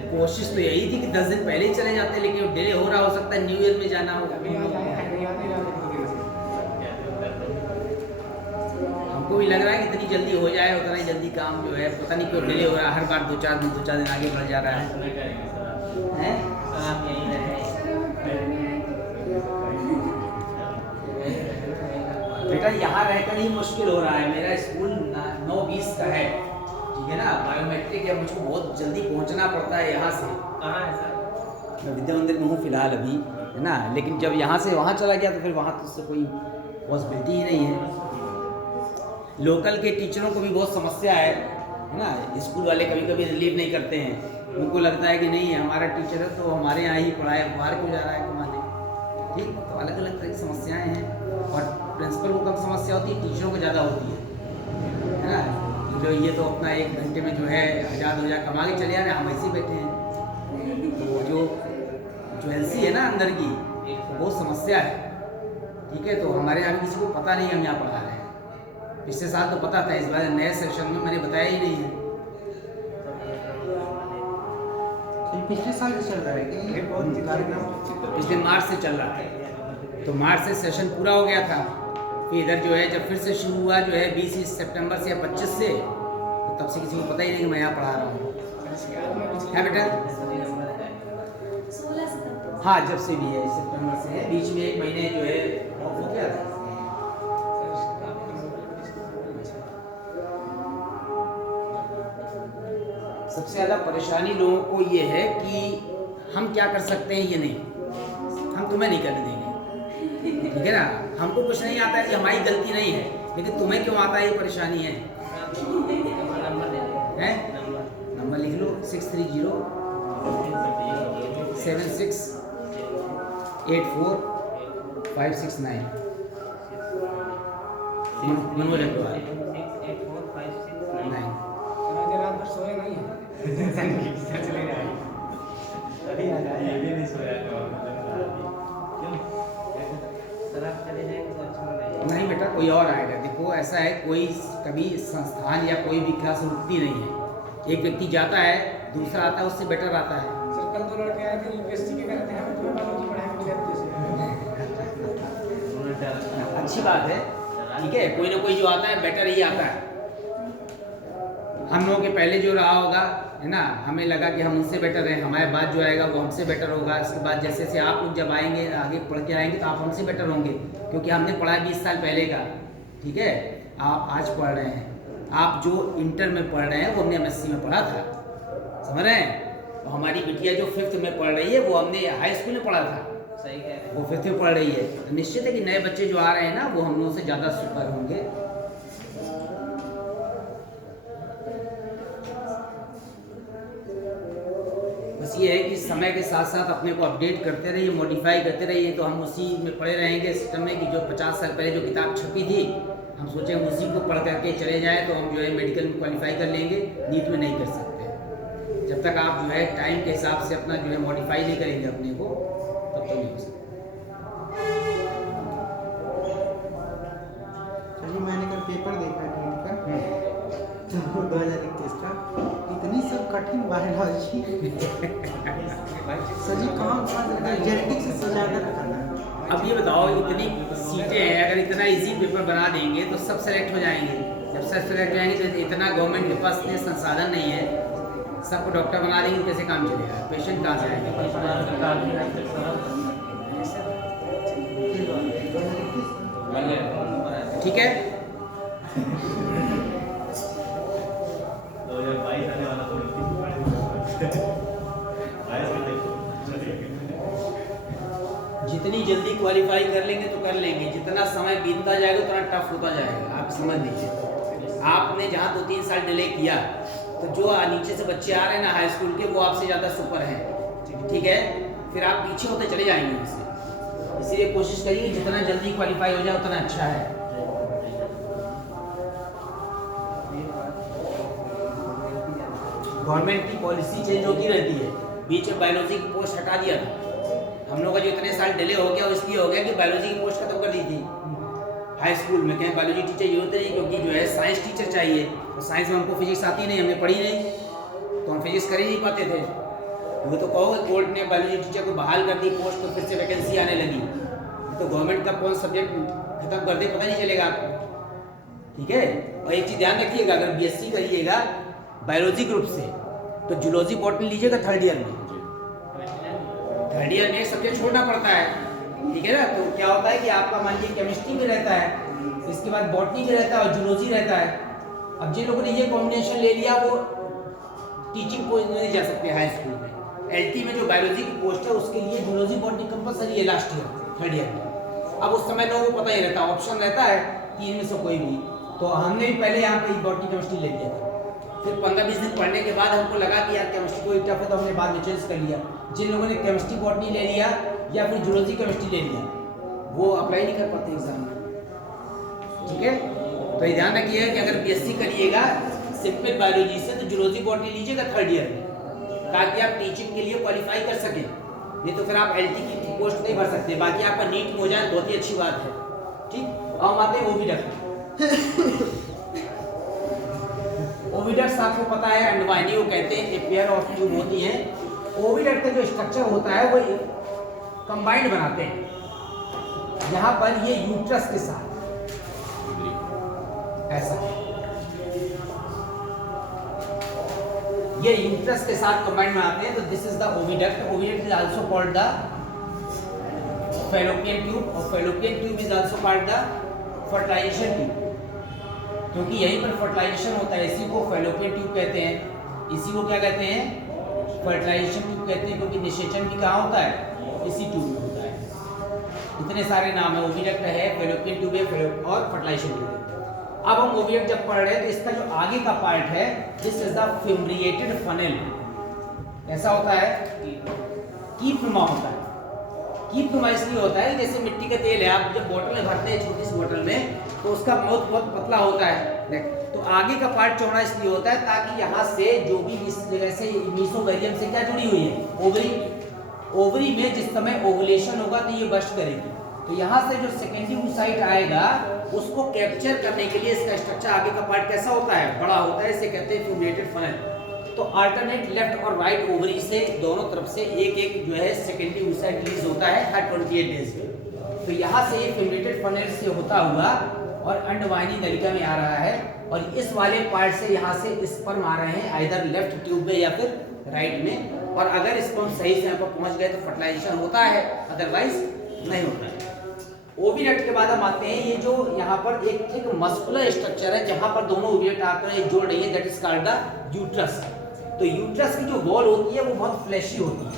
कोशिश तो यही थी कि 10 दिन पहले ही चले जाते, लेकिन डिले हो रहा हो सकता है, न्यू ईयर में जाना होगा। अभी आज आया है, नहीं आने वाले 2 दिन से। हमको भी लग रहा है कि इतनी जल्दी हो जाए उतना ही जल्दी काम जो है, पता नहीं क्यों डिले हो रहा है, हर बार 2-4 दिन आगे बढ़ जा रहा है। हैं? बेटा यहाँ रहकर ही मुश्किल हो रहा है। मेरा स्कूल 9:20 का है, ठीक है ना, बायोमेट्रिक है, मुझको बहुत जल्दी पहुँचना पड़ता है यहाँ से। कहाँ है सर? मैं विद्या मंदिर में हूँ फिलहाल अभी, है ना, लेकिन जब यहाँ से वहाँ चला गया तो फिर वहाँ तो उससे कोई पॉसिबिलिटी ही नहीं है। लोकल के टीचरों को भी बहुत समस्या है ना, स्कूल वाले कभी कभी रिलीव नहीं करते हैं। उनको लगता है कि नहीं हमारा टीचर है तो हमारे यहाँ ही पढ़ाए, बाहर क्यों जा रहा है कमाने। ठीक, तो अलग अलग तरह की समस्याएँ हैं, और प्रिंसिपल को कम समस्या होती है, टीचरों को ज़्यादा होती है ना। जो ये तो अपना 1 घंटे में जो है आज़ाद हो जा कमा के चले आ रहे हैं, हम ऐसे ही बैठे हैं। तो जो एलसी है ना अंदर की, बहुत समस्या है। ठीक है, तो हमारे यहाँ किसी को पता नहीं हम यहाँ पढ़ा रहे हैं। पिछले साल तो पता था, इस बार नए सेशन में मैंने बताया ही नहीं है। पिछले साल से चल रहा है कि ये बहुत कार्यक्रम पिछले मार्च से चल रहा था, तो मार्च से सेशन पूरा हो गया था। फिर इधर जो है जब फिर से शुरू हुआ जो है 20 सितंबर से या 25 से, तो तब से किसी को पता ही नहीं कि मैं यहाँ पढ़ा रहा हूँ। क्या बेटा? 16 सितंबर। हाँ, जब से भी है, सितंबर से है, बीच में 1 महीने जो है ऑफ हो गया था। सबसे ज़्यादा परेशानी लोगों को ये है कि हम क्या कर सकते हैं, ये नहीं, हम तुम्हें नहीं करने देंगे, ठीक है ना। हमको कुछ नहीं आता है कि हमारी गलती नहीं है, लेकिन तुम्हें क्यों आता है ये परेशानी है। हैं? नंबर लिख लो 630-7684-569। मनोज अग्रवाल 9। आज रात भर सोए नहीं है। सर चले जाएंगे। अभी आ जाए, ये भी नहीं सोया तो क्यों? सर आप चले जाएंगे तो अच्छा लगेगा। नहीं बेटा, कोई और आएगा। देखो ऐसा है, कोई कभी संस्थान या कोई भी क्लास रुकती नहीं है। एक व्यक्ति जाता है, दूसरा आता है, उससे बेटर आता है। सर कल 2 लड़के आए थे यूपीएससी के, करते हैं हमें तुम्हें बायोलॉजी पढ़ाए मिले जैसे। अच्छी बात है, ठीक है, कोई ना कोई जो आता है बेटर ही आता है। हम लोगों के पहले जो रहा होगा, है ना, हमें लगा कि हम उनसे बेटर हैं, हमारे बाद जो आएगा वो हमसे बेटर होगा। इसके बाद जैसे जैसे आप लोग जब आएंगे, आगे पढ़ के आएंगे, तो आप हमसे बेटर होंगे, क्योंकि हमने पढ़ा 20 साल पहले का। ठीक है, आप आज पढ़ रहे हैं, आप जो इंटर में पढ़ रहे हैं वो हमने MSc में पढ़ा था, समझ रहे हैं। तो हमारी बिटिया जो 5th में पढ़ रही है वो हमने हाई स्कूल में पढ़ा था, सही कह रहे हैं। वो 5th में पढ़ रही है। तो निश्चित है कि नए बच्चे जो आ रहे हैं ना, वो हम लोगों से ज़्यादा सुपर होंगे। बस ये है कि समय के साथ साथ अपने को अपडेट करते रहिए, मॉडिफाई करते रहिए। तो हम उसी में पढ़े रहेंगे सिस्टम में कि जो 50 साल पहले जो किताब छपी थी, हम सोचे हम उसी को पढ़ करके चले जाएं, तो हम जो है मेडिकल में क्वालिफाई कर लेंगे, नीट में नहीं कर सकते। जब तक आप जो है टाइम के हिसाब से अपना जो है मॉडिफाई नहीं करेंगे अपने को, तब तक नहीं हो सकता। चलिए, मैंने कल पेपर देखा नीट का, तो 2021 का, इतनी सब कठिन बायोलॉजी सजी कहाँ जेनेटिक्स से ज़्यादा करना है। अब ये बताओ, इतनी सीटें हैं, अगर इतना इजी पेपर बना देंगे तो सब सेलेक्ट हो जाएंगे। जब सब सेलेक्ट हो जाएंगे तो इतना गवर्नमेंट के पास इतने संसाधन नहीं है, सबको डॉक्टर बना देंगे, कैसे काम चलेगा, पेशेंट कहाँ से आएंगे। ठीक है, 2022 आने वाला तो नहीं। 22 में देखो। जितनी जल्दी क्वालिफाई कर लेंगे तो कर लेंगे, जितना समय बीतता जाएगा उतना टफ होता जाएगा। आप समझ लीजिए, आपने जहाँ 2-3 साल डिले किया, तो जो नीचे से बच्चे आ रहे हैं ना हाई स्कूल के, वो आपसे ज़्यादा सुपर हैं। ठीक ठीक है, फिर आप पीछे होते चले जाएंगे इससे। इसीलिए कोशिश करिए जितना जल्दी क्वालिफाई हो जाए उतना अच्छा है। गवर्नमेंट की पॉलिसी चेंज होती रहती है। बीच में बायोलॉजी की पोस्ट हटा दिया था हम लोग का, जो इतने साल डिले हो गया वो इसलिए हो गया कि बायोलॉजी की पोस्ट खत्म कर दी थी हाई स्कूल में। कहीं बायोलॉजी टीचर जरूरत नहीं, क्योंकि जो है साइंस टीचर चाहिए, और साइंस में हमको फिजिक्स आती नहीं, हमने पढ़ी नहीं, तो हम फिजिक्स कर ही नहीं पाते थे। वो तो कहोगे कोर्ट ने बायोलॉजी टीचर को बहाल कर दी पोस्ट, तो फिर से वैकेंसी आने लगी। तो गवर्नमेंट का कौन सब्जेक्ट खत्म कर दे पता नहीं चलेगा आपको, ठीक है। और एक चीज़ ध्यान रखिएगा, अगर बीएससी करिएगा बायोलॉजी ग्रुप से तो जूलॉजी बॉटनी लीजिएगा थर्ड ईयर में। थर्ड ईयर में एक सब्जेक्ट छोड़ना पड़ता है, ठीक है ना। तो क्या होता है कि आपका मान लीजिए केमिस्ट्री में रहता है, इसके बाद बॉटनी में रहता है और जूलॉजी रहता है। अब जिन लोगों ने ये कॉम्बिनेशन ले लिया वो टीचिंग पोस्ट में नहीं जा सकते हाई स्कूल में। एलटी में जो बायोलॉजी की पोस्ट है उसके लिए जूलॉजी बॉटनी कंपलसरी है लास्ट ईयर थर्ड ईयर में। अब उस समय लोगों को पता ही रहता, ऑप्शन रहता है तीन में से कोई भी। तो हमने भी पहले यहाँ पे बॉटनी केमिस्ट्री ले लिया था, फिर 15-20 दिन पढ़ने के बाद हमको लगा कि यार केमिस्ट्री कोई टफ है, तो हमने बाद में चेंज कर लिया। जिन लोगों ने केमिस्ट्री बॉटनी ले लिया या फिर जूलॉजी केमिस्ट्री ले लिया वो अप्लाई नहीं कर पाते एग्जाम में, ठीक है। तो ये ध्यान रखिएगा कि अगर बीएससी करिएगा सिंपल बायोलॉजी से तो जूलॉजी बॉटनी लीजिएगा थर्ड ईयर में, ताकि आप टीचिंग के लिए क्वालिफाई कर सकें। नहीं तो फिर आप एलटी की पोस्ट नहीं भर सकते। बाकी आपका नीट हो जाए बहुत ही अच्छी बात है, ठीक। अब हम आते हैं ओविडक्ट। ओविडक्ट्स आपको पता है अंडवाहिनी को कहते हैं, एक पेयर ऑफ ट्यूब होती है। ओविडक्ट का जो स्ट्रक्चर होता है वो कंबाइंड बनाते हैं। यहाँ पर ये यूट्रस के साथ ऐसा, ये यूट्रस के साथ कंबाइंड बनाते हैं, तो this is the oviduct. Oviduct is also called the fallopian tube, और fallopian tube is also called the fertilization tube, क्योंकि यहीं पर फर्टिलाइजेशन होता है। इसी को फैलोपियन ट्यूब कहते हैं, इसी को क्या कहते हैं फर्टिलाइजेशन ट्यूब कहते हैं, क्योंकि निषेचन भी कहाँ होता है इसी ट्यूब में होता है। इतने सारे नाम है, ओविडक्ट है, फैलोपियन ट्यूब है और फर्टिलाइजेशन ट्यूब है। अब हम ओविडक्ट जब पढ़ रहे हैं तो इसका जो आगे का पार्ट है दिस इज द फिम्ब्रिएटेड फनेल। ऐसा होता है कीपनुमा होता है। कीपनुमा इसलिए होता है जैसे मिट्टी का तेल है, आप जब बोतल में भरते हैं छोटी सी बोतल में तो उसका माउथ बहुत पतला होता है, तो आगे का पार्ट चौड़ा इसलिए होता है ताकि यहाँ से जो भी इस जगह से मीसोवेरियम से क्या जुड़ी हुई है ओवरी, ओवरी में जिस समय ओवुलेशन होगा तो ये बस्ट करेगी, तो यहाँ से जो सेकेंडरी oocyte आएगा उसको कैप्चर करने के लिए इसका स्ट्रक्चर आगे का पार्ट कैसा होता है बड़ा होता है, इसे कहते हैं फिम्ब्रिएटेड फनेल। तो अल्टरनेट लेफ्ट और राइट ओवरी से दोनों तरफ से एक एक जो है सेकेंडरी oocyte रिलीज होता है हर 28 डेज में। तो यहाँ से ये फिम्ब्रिएटेड फनेल से होता हुआ और अंडवाहिनी नलिका में आ रहा है, और इस वाले पार्ट से यहाँ से स्पर्म आ रहे हैं आइदर लेफ्ट ट्यूब में या फिर राइट में, और अगर स्पर्म सही समय पर पहुंच गए तो फर्टिलाइजेशन होता है, अदरवाइज नहीं होता है। ओविडक्ट के बाद हम आते हैं, ये जो यहाँ पर एक मस्कुलर स्ट्रक्चर है जहाँ पर दोनों ओविडक्ट आकर एक जोड़ रही है, that is called the uterus. तो यूट्रस की जो वॉल होती है वो बहुत फ्लैशी होती है,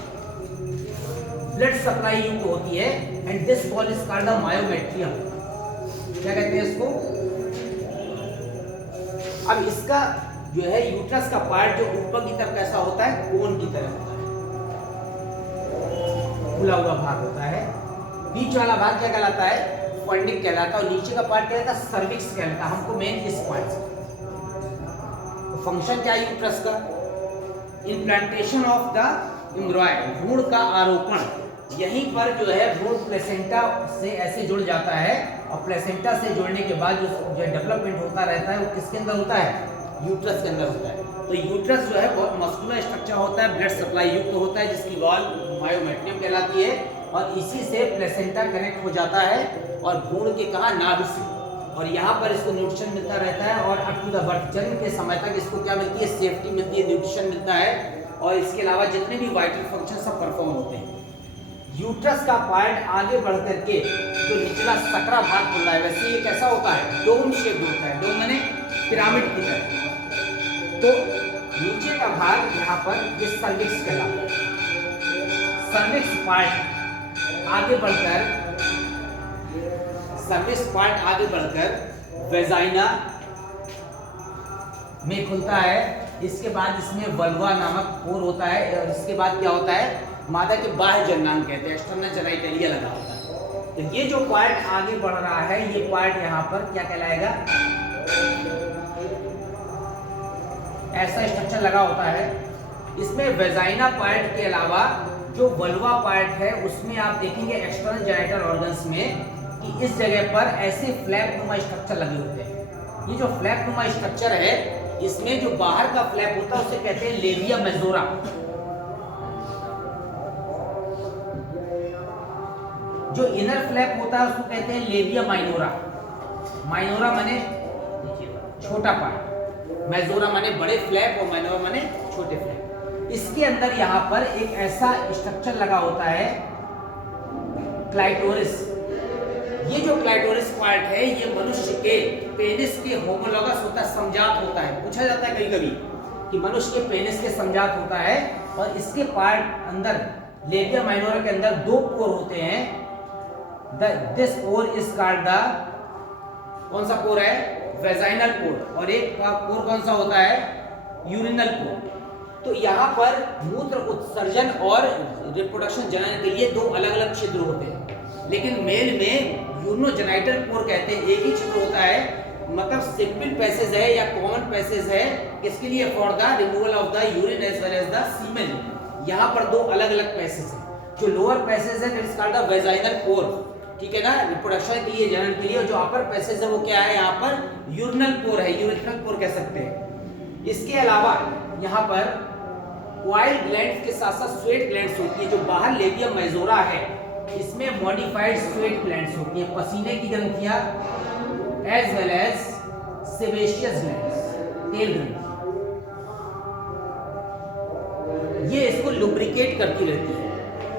ब्लड सप्लाई युक्त होती है, and this wall is called the myometrium. क्या कहते हैं इसको? अब इसका जो है यूट्रस का पार्ट जो ऊपर की तरफ कैसा होता है कोन की तरह होता है, खुला हुआ भाग होता है। बीच वाला भाग क्या कहलाता है फंडिक कहलाता है, और नीचे का पार्ट क्या कहलाता है सर्विक्स कहलाता है। हमको मेन इस पॉइंट से तो फंक्शन क्या है यूट्रस का, इम्प्लांटेशन ऑफ द एम्ब्रॉय, भ्रूण का आरोपण। यहीं पर जो है भ्रूण प्लेसेंटा से ऐसे जुड़ जाता है, और प्लेसेंटा से जुड़ने के बाद जो डेवलपमेंट होता रहता है वो किसके अंदर होता है यूट्रस के अंदर होता है। तो यूट्रस जो है बहुत मस्कुलर स्ट्रक्चर होता है, ब्लड सप्लाई युक्त होता है, जिसकी वॉल मायोमेट्रियम कहलाती है, और इसी से प्लेसेंटा कनेक्ट हो जाता है और भ्रूण के कहा नाभि से, और यहाँ पर इसको न्यूट्रिशन मिलता रहता है, और अप टू द बर्थ जन्म के समय तक इसको क्या मिलती है सेफ्टी मिलती है, न्यूट्रिशन मिलता है, और इसके अलावा जितने भी वाइटल फंक्शन सब परफॉर्म होते हैं। यूट्रस का पार्ट आगे बढ़ करके जो निचला सकरा भाग खुल रहा है वैसे ये कैसा होता है डोम शेप होता है, डोम माने पिरामिड की तरह। तो नीचे का भाग यहाँ पर ये सर्विक्स कहलाता है। सर्विक्स पार्ट आगे बढ़कर वेजाइना में खुलता है। इसके बाद इसमें वल्वा नामक पोर होता है, और इसके बाद क्या होता है मादा के बाह्य जननांग कहते हैं, एक्सटर्नल जेनिटलिया लगा होता है। तो ये जो पार्ट आगे बढ़ रहा है, ये पार्ट यहाँ पर क्या कहलाएगा, ऐसा स्ट्रक्चर लगा होता है। इसमें वेजाइना पार्ट के अलावा जो वल्वा पार्ट है उसमें आप देखेंगे एक्सटर्नल जेनिटल ऑर्गन्स में कि इस जगह पर ऐसे फ्लैप नुमा स्ट्रक्चर लगे होते हैं। ये जो फ्लैप नुमा स्ट्रक्चर है, इसमें जो बाहर का फ्लैप होता है उसे कहते हैं लेविया मेजोरा। जो इनर फ्लैप होता है उसको कहते हैं लेविया माइनोरा। माइनोरा माने छोटा पार्ट, मेजोरा माने बड़े फ्लैप और माइनोरा माने छोटे फ्लैप। इसके अंदर यहाँ पर एक ऐसा स्ट्रक्चर लगा होता है क्लाइटोरिस। ये जो क्लाइटोरिस पार्ट है ये मनुष्य के पेनिस के होमोलॉगस होता है, समजात होता है। पूछा जाता है कभी कभी कि मनुष्य के पेनिस के समजात होता है, और इसके पार्ट अंदर लेविया माइनोरा के अंदर दो पोर होते हैं। This pore is called the, कौन सा पोर है, वेजाइनल पोर, और एक पोर कौन सा होता है, यूरिनल पोर। तो यहाँ पर मूत्र उत्सर्जन और रिप्रोडक्शन जनन के लिए दो अलग अलग छिद्र होते हैं, लेकिन मेल में यूरिनोजेनिटल पोर कहते हैं, एक ही छिद्र होता है। मतलब सिंपल पैसेज है या कॉमन पैसेज है, किसके लिए, for the removal of the urine as well as the semen. यहाँ पर दो अलग अलग पैसेज है। जो लोअर पैसेज है that is called the vaginal pore, ठीक है ना, रिप्रोडक्शन के लिए, जनन के लिए। जो अपर पैसेज है वो क्या है, यहाँ पर यूरिनल पोर है, यूरिथ्रल पोर कह सकते हैं। इसके अलावा यहाँ पर ऑयल ग्लैंड्स के साथ साथ स्वेट ग्लैंड्स होती है। जो बाहर लेविया मेजोरा है इसमें मॉडिफाइड स्वेट ग्लैंड्स होती है, पसीने की ग्रंथियां as well as sebaceous glands, तेल ग्रंथि। ये इसको लुब्रिकेट करती रहती है।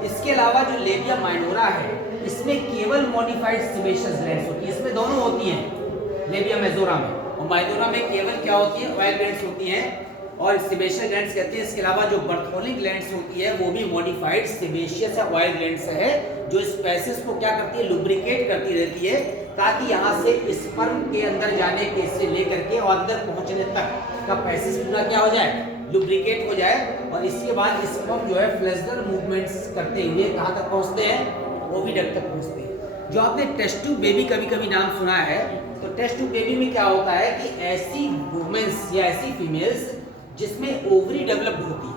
इसके अलावा जो लेविया माइनोरा है इसमें केवल मॉडिफाइड सेबेशियस ग्लैंड्स होती है। इसमें दोनों होती हैं लेविया मेजोरा में, और माइनोरा में केवल क्या होती है, ऑयल ग्लैंड्स होती हैं और सेबेशियस ग्लैंड्स कहते हैं। इसके अलावा जो बर्थोलिन ग्लैंड्स होती है वो भी मॉडिफाइड सेबेशियस या ऑयल ग्लैंड्स है, जो इस पैसेज को क्या करती है, लुब्रिकेट करती रहती है, ताकि यहाँ से स्पर्म के अंदर जाने के से लेकर के और अंदर पहुंचने तक का पैसेज पूरा क्या हो जाए, लुब्रिकेट हो जाए। और इसके बाद स्पर्म जो है फ्लैशनल मूवमेंट्स करते हुए कहाँ तक पहुँचते हैं, ओविडक्ट तक पहुँचते हैं। जो आपने टेस्ट ट्यूब बेबी कभी कभी नाम सुना है, तो टेस्ट ट्यूब बेबी में क्या होता है कि ऐसी वुमेन्स या ऐसी फीमेल्स जिसमें ओवरी डेवलप्ड होती है,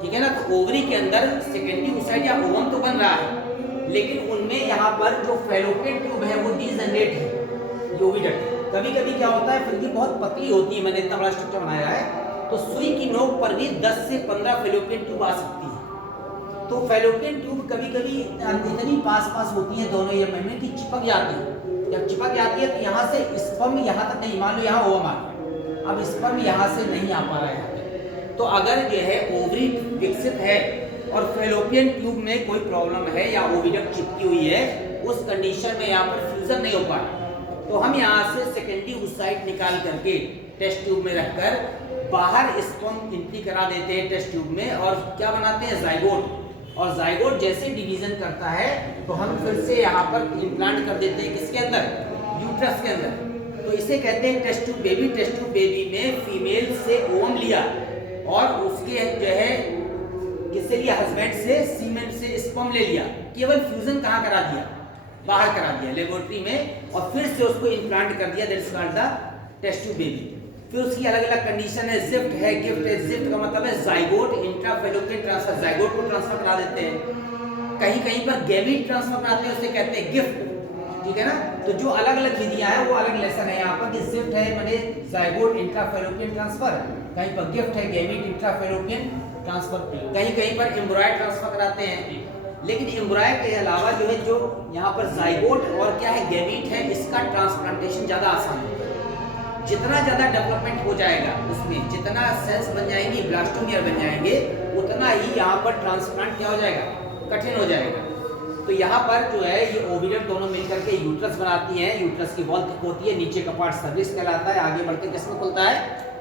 ठीक है ना। तो ओवरी के अंदर सेकेंडरी ओसाइट या ओवम तो बन रहा है, लेकिन उनमें यहाँ पर जो फैलोपियन ट्यूब है वो डीजनरेट है, ओविडक्ट। कभी कभी क्या होता है, फिर भी बहुत पतली होती है, मैंने इतना बड़ा स्ट्रक्चर बनाया है, तो सुई की नोक पर भी 10 से 15 फैलोपियन ट्यूब आ सकती है। तो फैलोपियन ट्यूब कभी कभी इतनी पास होती है दोनों ये में कि चिपक जाती है। जब चिपक जाती है तो यहाँ से स्पर्म यहाँ तक नहीं, मान लो यहाँ ओवम आ गया, अब स्पर्म यहाँ से नहीं आ पा रहा है। तो अगर जो है ओवरी विकसित है और फैलोपियन ट्यूब में कोई प्रॉब्लम है या ओविडक्ट चिपकी हुई है, उस कंडीशन में यहाँ पर फ्यूजन नहीं हो पा रहा, तो हम यहाँ से सेकेंडरी ओसाइट निकाल करके टेस्ट ट्यूब में रखकर बाहर स्पर्म एंट्री करा देते हैं टेस्ट ट्यूब में, और क्या बनाते हैं, जाइगोट। और जाइगोट जैसे डिवीजन करता है तो हम फिर से यहाँ पर इम्प्लांट कर देते हैं, किसके अंदर, यूट्रस के अंदर। तो इसे कहते हैं test tube baby. Test tube baby में फीमेल से ओवम लिया और उसके जो है किससे लिया, हस्बैंड से सीमेन से स्पर्म ले लिया, केवल फ्यूजन कहाँ करा दिया, बाहर करा दिया लेबोरेटरी में, और फिर से उसको इम्प्लांट कर दिया, that is called the test tube baby. फिर उसकी अलग अलग कंडीशन है, जिफ्ट है, गिफ्ट है। जिफ्ट का मतलब है जाइगोट इंट्राफैलोपियन ट्रांसफर, जाइगोट को ट्रांसफर करा देते हैं। कहीं कहीं पर गैमीट ट्रांसफर कराते हैं, उसे कहते हैं गिफ्ट, ठीक है ना। तो जो अलग अलग विधियां हैं वो अलग लेसन है यहाँ पर, कि जिफ्ट है माने जाइगोट इंट्राफैलोपियन ट्रांसफर, कहीं पर गिफ्ट है गैमीट इंट्राफैलोपियन ट्रांसफर, कहीं कहीं पर एम्ब्रॉयड ट्रांसफर कराते हैं। लेकिन एम्ब्रॉयड के अलावा जो है, जो यहाँ पर जाइगोट और क्या है, गैमीट है, इसका ट्रांसप्लांटेशन ज़्यादा आसान है। जितना ज़्यादा डेवलपमेंट हो जाएगा उसमें, जितना सेल्स बन जाएंगी, ब्लास्टोमियर बन जाएंगे, उतना ही यहाँ पर ट्रांसप्लांट क्या हो जाएगा, कठिन हो जाएगा। तो यहाँ पर जो है ये ओविडक्ट दोनों मिलकर के यूट्रस बनाती हैं। यूट्रस की वॉल थिक होती है, नीचे का पार्ट सर्विक्स कहलाता है, आगे बढ़ के किसमें खुलता है,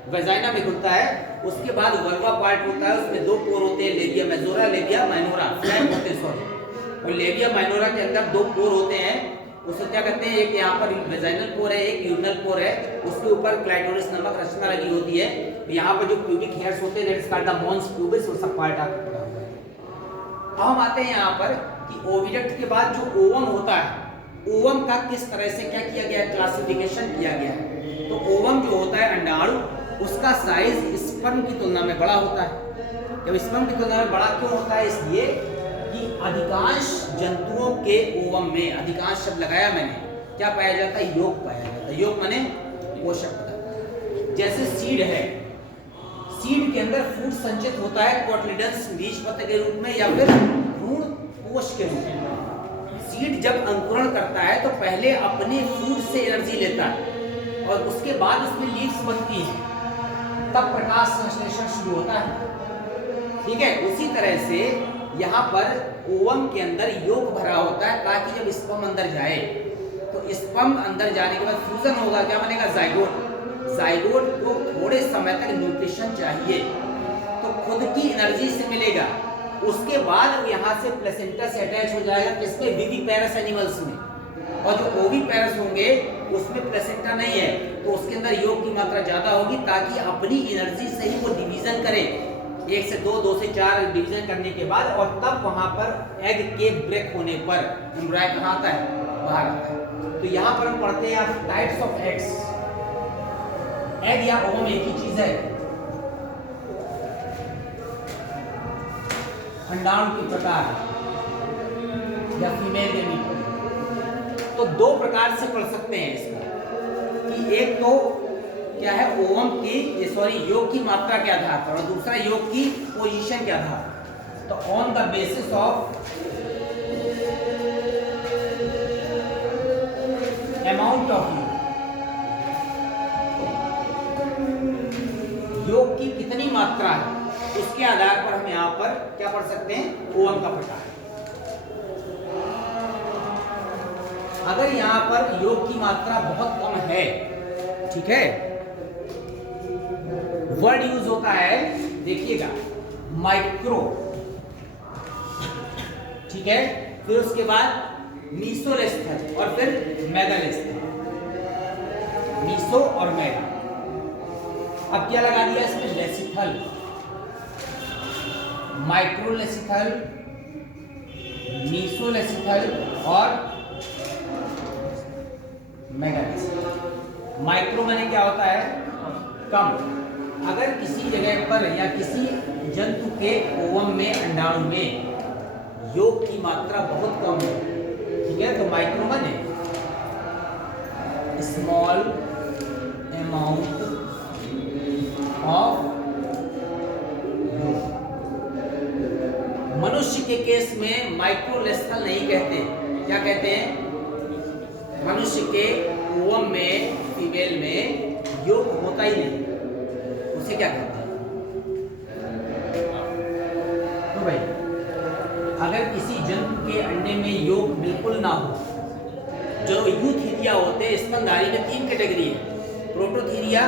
वेजाइना में खुलता है। उसके बाद वल्वा पार्ट होता है, उसमें दो पोर होते हैं, labia majora, labia minora, flap होते हैं सॉरी। और लेविया माइनोरा के अंदर दो पोर होते हैं, उसे क्या कहते हैं, एक यहाँ पर वेजाइनल पोर है, एक यूरिनल पोर है। उसके ऊपर क्लाइटोरिस नामक रचना लगी होती है। यहाँ पर जो प्यूबिक हेयर्स होते हैं, that is called the mons pubis, वो सब पार्ट आपको पता होगा। अब हम आते हैं यहाँ पर कि ओविडक्ट के बाद जो ओवम होता है, ओवम का किस तरह से क्या किया गया, क्लासिफिकेशन किया गया है। तो ओवम जो होता है अंडाणु, उसका साइज स्पर्म की तुलना में बड़ा होता है। जब स्पर्म की तुलना में बड़ा क्यों होता है, इसलिए कि अधिकांश जंतुओं के ओवम में, अधिकांश शब्द लगाया मैंने, क्या पाया जाता है, योग पाया जाता है। योग माने पोषक पदार्थ। जैसे सीड है, सीड के अंदर फूड संचित होता है कोटलिडन्स बीजपत्र के रूप में या फिर भ्रूण कोश के रूप में। सीड जब अंकुरण करता है तो पहले अपने फूड से एनर्जी लेता है और उसके बाद उसमें लीव्स बनती है, तब प्रकाश संश्लेषण शुरू होता है। ठीक है, उसी तरह से यहाँ पर ओवम के अंदर योग भरा होता है ताकि जब स्पर्म अंदर जाए तो स्पर्म अंदर जाने के बाद फ्यूजन होगा, क्या बनेगा, जाइगोट। जाइगोट को थोड़े समय तक न्यूट्रिशन चाहिए तो खुद की एनर्जी से मिलेगा। उसके बाद यहाँ से प्लेसेंटा से अटैच हो जाएगा किसमें, विविपेरस एनिमल्स में। और जो ओविपेरस होंगे उसमें प्लेसेंटा नहीं है तो उसके अंदर योग की मात्रा ज्यादा होगी ताकि अपनी एनर्जी से ही वो डिवीजन करे, 1 से 2, 2 से 4 डिवीजन करने के बाद, और तब वहां पर एग के ब्रेक होने पर एम्ब्रायो कहाँ आता है, बाहर आता है। तो यहाँ पर हम पढ़ते हैं टाइप्स ऑफ एग्स। एग या ओवम एक ही चीज है। अंडाणु के प्रकार या फीमेल गेमीट, तो 2 प्रकार से पढ़ सकते हैं इसको कि एक तो क्या है, ओवम की योग की मात्रा के आधार पर, और दूसरा योग की पोजीशन के आधार पर। तो on the basis of amount of योग की कितनी मात्रा है, उसके आधार पर हम यहाँ पर क्या पढ़ सकते हैं, ओवम का प्रकार। अगर यहाँ पर योग की मात्रा बहुत कम है, ठीक है, वर्ड यूज होता है, देखिएगा, माइक्रो, ठीक है, फिर उसके बाद मीसोलेस्थल और फिर मेगालेस्थल, मीसो और मेगा। अब क्या लगा दिया इसमें, लेसिथल, माइक्रोलेसिथल, मीसोलेसिथल और मेगालेसिथल। माइक्रो माने क्या होता है, कम। अगर किसी जगह पर या किसी जंतु के ओवम में, अंडाणु में योग की मात्रा बहुत कम है, ठीक है, तो माइक्रो माने स्मॉल अमाउंट ऑफ योग। मनुष्य के केस में माइक्रोलेस्थल नहीं कहते, क्या कहते हैं, मनुष्य के ओवम में, फीमेल में योग होता ही नहीं, उसे क्या कहते हैं। तो भाई अगर किसी जंतु के अंडे में योग बिल्कुल ना हो, जो यूथीरिया होते हैं, स्तनधारी में 3 कैटेगरी है, प्रोटोथीरिया,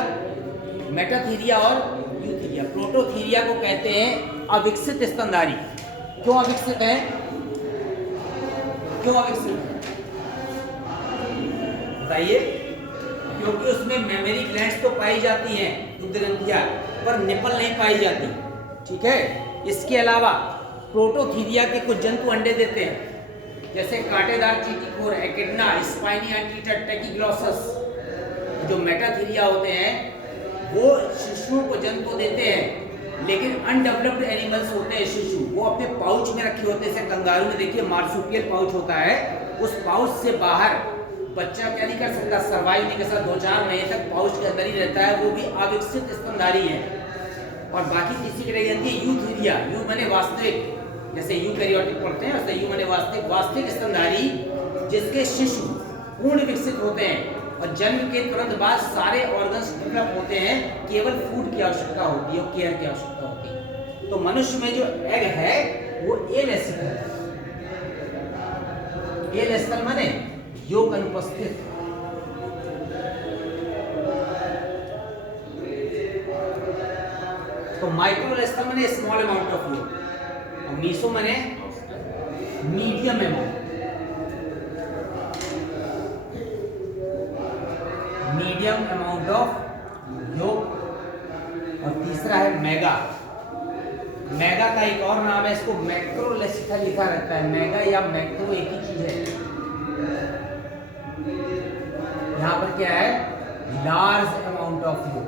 मेटाथीरिया और यूथीरिया। प्रोटोथीरिया को कहते हैं अविकसित स्तनधारी। क्यों अविकसित है, क्यों अविकसित है बताइए, क्योंकि उसमें मेमरी ग्लैंड्स तो पाई जाती हैं, दुग्ध ग्रंथियां, पर निपल नहीं पाई जाती, ठीक है। इसके अलावा प्रोटोथीरिया के कुछ जंतु अंडे देते हैं, जैसे कांटेदार चींटीखोर, एकिडना, स्पाइनी एंटीटर, टेकिग्लॉसस। जो मेटाथीरिया होते हैं वो शिशुओं को जन्म तो देते हैं, लेकिन अनडेवलप्ड एनिमल्स होते हैं शिशु, वो अपने पाउच में रखे होते हैं। जैसे कंगारू में देखिए मार्सुपियल पाउच होता है, उस पाउच से बाहर बच्चा क्या नहीं कर सकता, सर्वाइव नहीं कर सकता, 2-4 महीने तक पाउच के अंदर ही रहता है, वो भी अविकसित स्तनधारी है। और बाकी तीसरी कैटेगरी है यूथीरिया। यू माने वास्तविक, जैसे यूकैरियोटिक पढ़ते हैं वैसे यू माने वास्तविक, वास्तविक स्तनधारी जिसके शिशु पूर्ण विकसित होते हैं और जन्म के तुरंत बाद सारे ऑर्गन्स डेवलप होते हैं, केवल फूड की आवश्यकता होती है और केयर की आवश्यकता होती है। तो मनुष्य में जो एग है वो एलेस्थल है। एलेस्थल माने योग अनुपस्थित। तो माइक्रोलेस्थल माने स्मॉल अमाउंट ऑफ योग, और मीसो माने medium amount, medium amount of योग। और तीसरा है मेगा, मैगा का एक और नाम है, इसको मैक्रोलेसिथल लिखा रहता है। मैगा या मैक्रो एक ही चीज है। यहाँ पर क्या है, लार्ज अमाउंट ऑफ योग,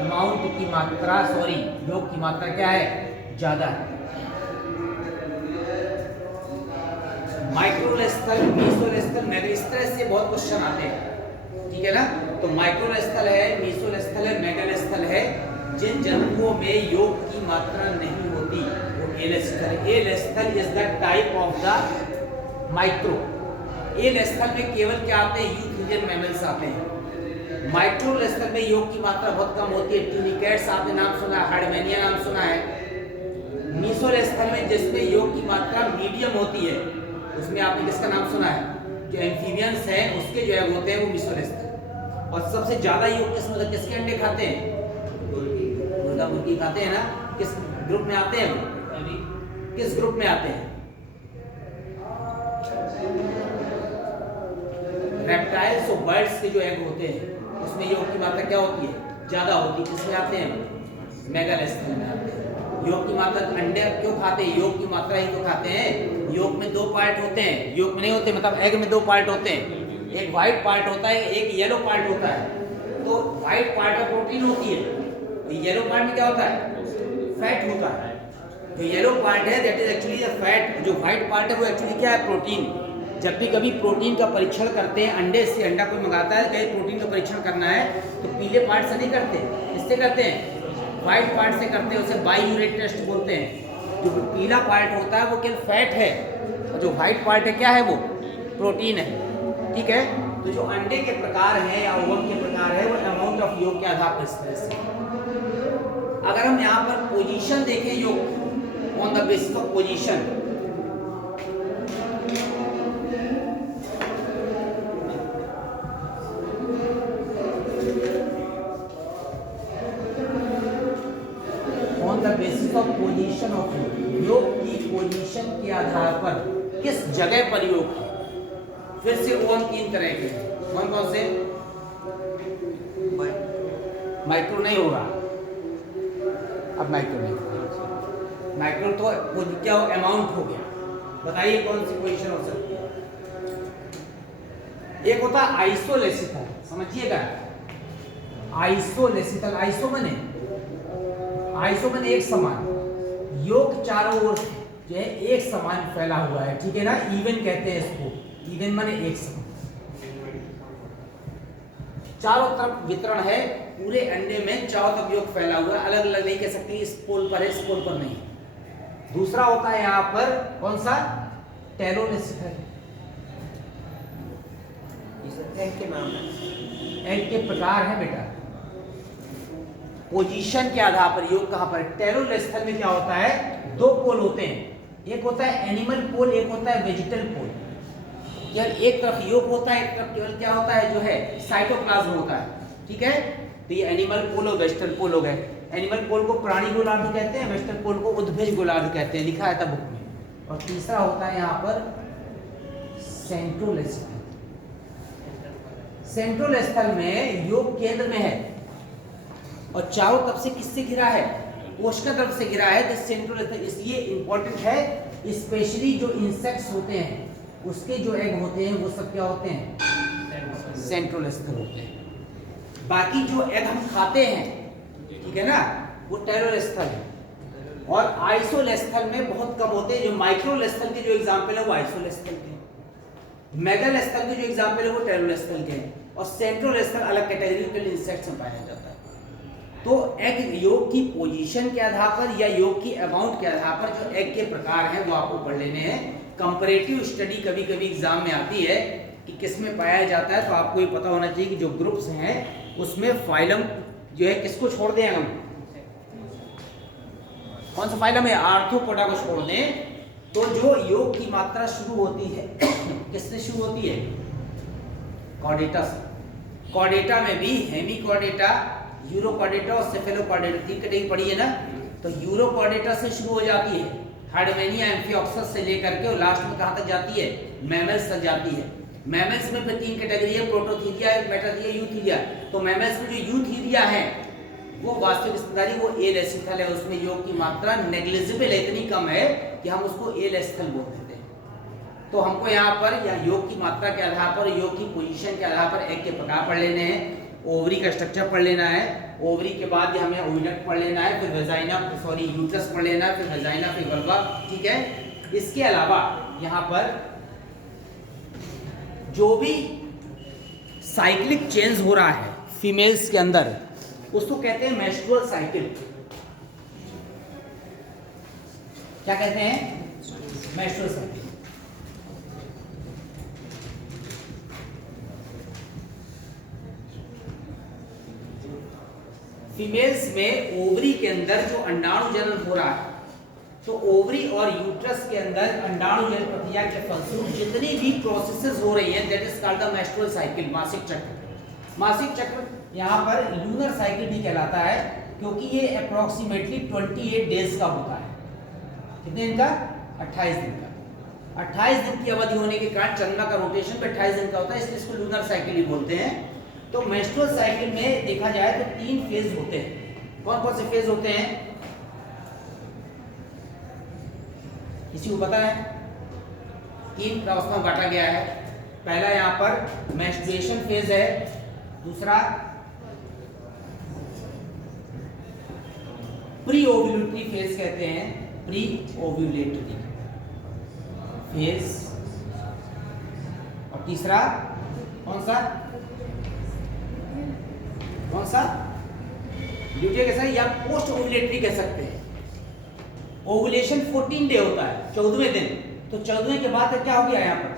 अमाउंट की मात्रा, सॉरी योग की मात्रा क्या है, ज्यादा है। माइक्रोलेस्थल, मीसोलेस्थल, मैगा, इस तरह से बहुत क्वेश्चन आते हैं, ठीक है ना। तो माइक्रोलेस्थल है, मीसोलेस्थल है, मेगालेस्थल है। जिन जंतुओं में योग की मात्रा नहीं होती वो alecithal. Alecithal is the type of the micro. Alecithal में केवल क्या आते हैं, यूथेरियन मैमल्स आते हैं। माइक्रोलेस्थल में योग की मात्रा बहुत कम होती है। ट्यूनिकेट्स आपने नाम सुना है, हार्डमेनिया नाम सुना है। मीसोलेस्थल में जिसमें योग की मात्रा मीडियम होती है, उसमें आपने किसका नाम सुना है, जो एम्फीबियंस हैं उसके जो एग होते हैं वो मीसोलेस्थल। और सबसे ज्यादा योग किस मतलब किसके अंडे खाते हैं, मुर्गा मुर्गी खाते हैं ना। किस ग्रुप में आते हैं वो, किस ग्रुप में आते हैं, रेप्टाइल्स और बर्ड्स के जो एग होते हैं उसमें योग की मात्रा क्या होती है, ज्यादा होती है। किसमें आते हैं, मेगालेस्थल में आते हैं। योग की मात्रा, अंडे क्यों खाते हैं, योग की मात्रा ही तो खाते हैं। योग में दो पार्ट होते हैं, योग में नहीं होते, मतलब एग में दो पार्ट होते हैं। एक व्हाइट पार्ट होता है, एक येलो पार्ट होता है। तो व्हाइट पार्ट में प्रोटीन होती है, तो येलो पार्ट में क्या होता है, फैट होता है। जो येलो पार्ट है that is actually the fat, जो व्हाइट पार्ट है वो एक्चुअली क्या है, प्रोटीन। जब भी कभी प्रोटीन का परीक्षण करते हैं, अंडे से अंडा कोई मंगाता है, कहीं प्रोटीन का परीक्षण करना है तो पीले पार्ट से नहीं करते, इससे करते हैं, व्हाइट पार्ट से करते हैं। उसे बाइयूरेट टेस्ट बोलते हैं। जो पीला पार्ट होता है वो केवल फैट है, और जो व्हाइट पार्ट है क्या है, वो प्रोटीन है, ठीक है। तो जो अंडे के प्रकार हैं या ओवम के प्रकार है वो अमाउंट ऑफ योग के आधार पर इस तरह से। अगर हम यहाँ पर पोजीशन देखें योग, on the basis of position, basis of position of योग की पोजीशन के आधार पर किस जगह पर योग है। फिर से ओवन तीन तरह के, कौन कौन से, माइक्रो नहीं होगा, अब माइक्रो नहीं होगा। माइक्रो तो क्या हो, अमाउंट हो गया। बताइए कौन सी पोजीशन हो सकती है। एक होता है आइसोलेसिथल, समझिएगा, आइसोलेसिथल, आइसो बने एक समान, योग चारों ओर जो है एक समान फैला हुआ है, ठीक है ना, इवन कहते हैं इसको। इवन माने एक समान, चारों तरफ वितरण है, पूरे अंडे में चारों तरफ योग फैला हुआ है, अलग अलग नहीं कह सकती, इस पोल पर है, इस पोल पर नहीं। दूसरा होता है यहाँ पर कौन सा, टेलोलेसिथल। एग के नाम है, एग के प्रकार है बेटा, पोजीशन के आधार पर योग कहां पर। टेलोलेस्थल में क्या होता है, दो पोल होते हैं, एक होता है एनिमल पोल, एक होता है वेजिटल पोल। केवल एक तरफ योग होता है, एक तरफ केवल क्या होता है, जो है साइटोप्लाज्म होता है, ठीक है। तो ये एनिमल पोल और वेजिटल पोल हो गए। एनिमल पोल को प्राणी गोलार्ध कहते हैं, वेजिटल पोल को उद्भिज गोलार्ध कहते हैं, लिखा है था बुक में। और तीसरा होता है यहाँ पर सेंट्रोलेस्थल। सेंट्रोलेस्थल में योग केंद्र में है और चारों तरफ से किससे घिरा है, कोशिका तरफ से घिरा है। तो सेंट्रोलेस्थल इसलिए इंपॉर्टेंट है, स्पेशली जो इंसेक्ट्स होते हैं उसके जो एग होते हैं वो सब क्या होते हैं, सेंट्रोलेस्थल होते हैं। बाकी जो एग हम खाते हैं, ठीक है ना, वो टेलोलेस्थल है। और आइसोलेस्थल में बहुत कम होते हैं। जो माइक्रोलेस्थल के जो एग्जाम्पल है वो आइसोलेस्थल के हैं, मेगालेस्थल के जो एग्जाम्पल है वो टेलोलेस्थल के हैं, और सेंट्रोलेस्थल अलग कैटेगरी के इंसेक्ट्स में पाया जाता है। तो एग योग की पोजीशन के आधार पर या योग की अमाउंट के आधार पर जो एग के प्रकार हैं वो आपको पढ़ लेने हैं। कंपैरेटिव स्टडी कभी कभी एग्जाम में आती है कि किस में पाया जाता है, तो आपको ये पता होना चाहिए कि जो ग्रुप्स हैं उसमें फाइलम जो है किसको छोड़ दें, हम कौन सा फाइलम है, आर्थ्रोपोडा को छोड़ दें। तो जो योग की मात्रा शुरू होती है किससे शुरू होती है, कॉर्डेटा से। कॉर्डेटा में भी हेमिकॉर्डेटा, यूरोकॉर्डेटा और सेफेलोकॉर्डेटा, तीन कैटेगरी पढ़ी है ना। तो यूरोकॉर्डेटा से शुरू हो जाती है, हार्डमेनिया एम्फिऑक्सस से लेकर के और लास्ट में कहां तक जाती है, मैमल्स तक जाती है। मैमल्स में तीन कैटेगरी है, प्रोटोथीरिया, मेटाथीरिया, यूथीरिया। तो मैमल्स में जो यूथीरिया है वो वास्तविक स्तनधारी वो एल एसिथल है, उसमें योग की मात्रा नेग्लिजिबल है, इतनी कम है कि हम उसको एल एसिथल बोल देते हैं। तो हमको यहाँ पर या योग की मात्रा के आधार पर, योग की पोजीशन के आधार पर एग के प्रकार पढ़ लेने हैं, ओवरी का स्ट्रक्चर पढ़ लेना है, ओवरी के बाद हमें ओविडक्ट पढ़ लेना है, फिर वेजाइना यूट्रस पढ़ लेना है, फिर वेजाइना, फिर वल्वा, ठीक है। इसके अलावा यहाँ पर जो भी साइक्लिक चेंज हो रहा है फीमेल्स के अंदर उसको कहते हैं मेंस्ट्रुअल साइकिल। क्या कहते हैं? Menstrual cycle. फीमेल्स में ओवरी के अंदर जो अंडाणु जनन हो रहा है, तो ओवरी और यूट्रस के अंदर अंडाणु जनन प्रक्रिया के फलस्वरूप जितनी भी प्रोसेसेस हो रही हैं, that is called the menstrual cycle, मासिक चक्र। मासिक चक्र यहाँ पर लूनर साइकिल भी कहलाता है, क्योंकि ये अप्रोक्सीमेटली 28 डेज का होता है। कितने दिन का? 28 दिन का। 28 दिन की अवधि होने के कारण चंद्रमा का रोटेशन पे 28 दिन का होता है, इसलिए इसको लूनर साइकिल ही बोलते हैं। तो मेंस्ट्रुअल साइकिल में देखा जाए तो 3 फेज होते हैं। कौन कौन से फेज होते हैं? किसी को पता है? 3 अवस्थाओं में बांटा गया है। पहला यहाँ पर मेंस्ट्रुएशन फेज है, दूसरा प्री ओव्यूलेटरी फेज कहते हैं, प्री ओव्यूलेटरी फेज, और तीसरा कौन सा? कौन सा? ल्यूटिया कैसा, या पोस्ट ओव्यूलेटरी कह सकते हैं। ओवुलेशन 14 डे होता है, 14वें दिन, तो 14वें के बाद क्या हो गया यहाँ पर?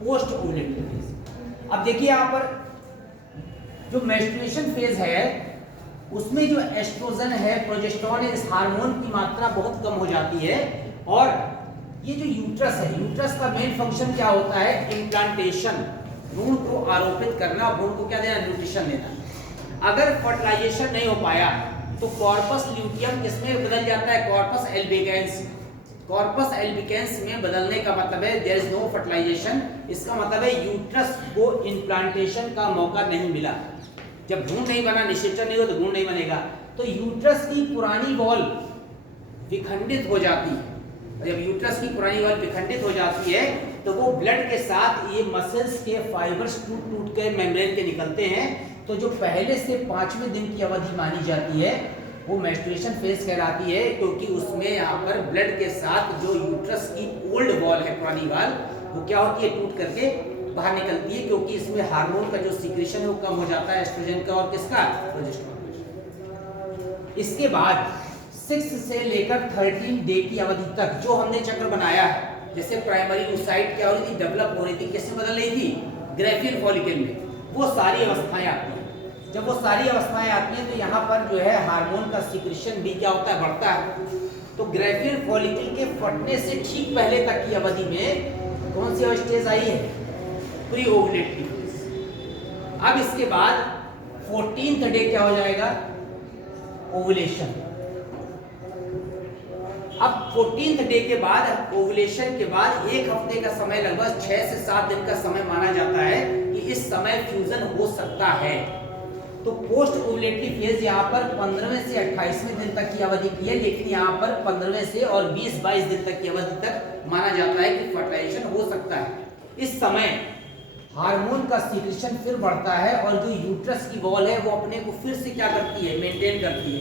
Post ovulatory phase. अब देखिए यहाँ पर जो मेंस्ट्रुएशन फेज है उसमें जो एस्ट्रोजन है, प्रोजेस्टेरोन है, इस हार्मोन की मात्रा बहुत कम हो जाती है। और ये जो यूट्रस है, यूट्रस का मेन फंक्शन क्या होता है? इम्प्लांटेशन, भ्रूण को आरोपित करना, भ्रूण को क्या देना? न्यूट्रिशन देना। अगर फर्टिलाइजेशन नहीं हो पाया तो कॉर्पस ल्यूटियम किसमें बदल जाता है? Corpus albicans. कॉर्पस एल्बिकेंस में बदलने का मतलब है देयर इज नो फर्टिलाइजेशन। इसका मतलब है यूट्रस को इम्प्लांटेशन का मौका नहीं मिला। जब भ्रूण नहीं बना, निषेचन नहीं हो तो भ्रूण नहीं बनेगा। तो यूट्रस की पुरानी वॉल विखंडित हो जाती है। जब यूट्रस की पुरानी वॉल विखंडित हो जाती है तो वो ब्लड के साथ ये मसल्स के फाइबर्स टूट टूट के मेम्ब्रेन के निकलते हैं। तो जो पहले से 5वें दिन की अवधि मानी जाती है वो मेंस्ट्रुएशन फेज कहलाती है, क्योंकि उसमें यहाँ पर ब्लड के साथ जो यूट्रस की ओल्ड वॉल है, पुरानी वॉल, वो क्या होती है? टूट करके बाहर निकलती है, क्योंकि इसमें हार्मोन का जो सीक्रेशन है वो कम हो जाता है, एस्ट्रोजन का और किसका? प्रोजेस्टेरोन। इसके बाद 6 से लेकर 13 डे की अवधि तक जो हमने चक्र बनाया है, जैसे प्राइमरी oocyte क्या हो रही थी? डेवलप हो रही थी। किसमें बदल रही थी? ग्रेफियन फॉलिकल में। वो सारी अवस्थाएं आती हैं। जब वो सारी अवस्थाएं आती हैं तो यहाँ पर जो है हार्मोन का सीक्रेशन भी क्या होता है? बढ़ता है। तो ग्रेफियन फॉलिकल के फटने से ठीक पहले तक की अवधि में कौन सी स्टेज आई है? Pre ovulatory phase. अब इसके बाद 14th डे क्या हो जाएगा? ओवुलेशन। अब 14th डे के बाद, ओवुलेशन के बाद 1 हफ्ते का समय, लगभग 6 से 7 दिन का समय माना जाता है कि इस समय फ्यूजन हो सकता है। तो पोस्ट ओवुलेटरी फेज यहाँ पर 15वें से 28वें दिन तक की अवधि की है, लेकिन यहाँ पर 15वें से और 20-22 दिन तक की अवधि तक माना जाता है कि फर्टिलाइजेशन हो सकता है। इस समय हार्मोन का सीक्रेशन फिर बढ़ता है और जो यूट्रस की वॉल है वो अपने को फिर से क्या करती है? मेंटेन करती है।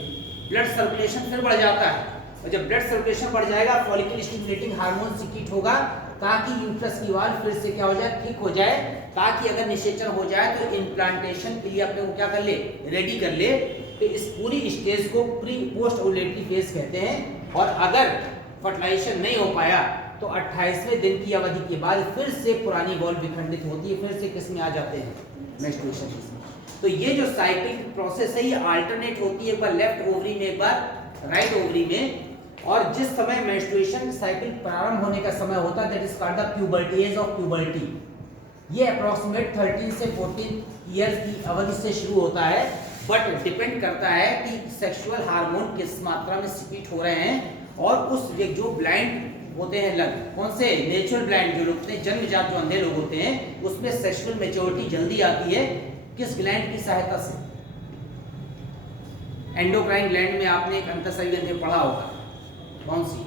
ब्लड सर्कुलेशन फिर बढ़ जाता है, और जब ब्लड सर्कुलेशन बढ़ जाएगा फॉलिकल स्टिमुलेटिंग हार्मोन सीक्रेट होगा, ताकि यूट्रस की वॉल फिर से क्या हो जाए? ठीक हो जाए, ताकि अगर निषेचन हो जाए तो इम्प्लांटेशन के लिए अपने को क्या कर ले? रेडी कर ले। तो इस पूरी स्टेज को प्री पोस्ट ओवुलेटरी फेज कहते हैं। और अगर फर्टिलाइजेशन नहीं हो पाया तो 28वें दिन की अवधि के बाद फिर से पुरानी वॉल विखंडित होती है, फिर से किस में आ जाते हैं? Menstruation phase. तो ये जो साइकिल प्रोसेस है ये अल्टरनेट होती है, एक बार लेफ्ट ओवरी में, एक बार राइट ओवरी में। और जिस समय मेंस्ट्रुएशन साइकिल प्रारंभ होने का समय होता है that is called the puberty, age of puberty. ये अप्रोक्सीमेट 13 से 14 ईयर्स की अवधि से शुरू होता है, बट डिपेंड करता है कि सेक्सुअल हार्मोन किस मात्रा में सीक्रेट हो रहे हैं। और उस जो ब्लाइंड होते हैं लग, कौन से? नेचुरल ब्लाइंड जो लोग होते हैं, जन्मजात जो अंधे लोग होते हैं, उसमें सेक्सुअल मैच्योरिटी जल्दी आती है। किस ग्लैंड की सहायता से? एंडोक्राइन ग्लैंड में आपने एक अंतःस्रावी ग्रंथि पढ़ा होगा, कौन सी?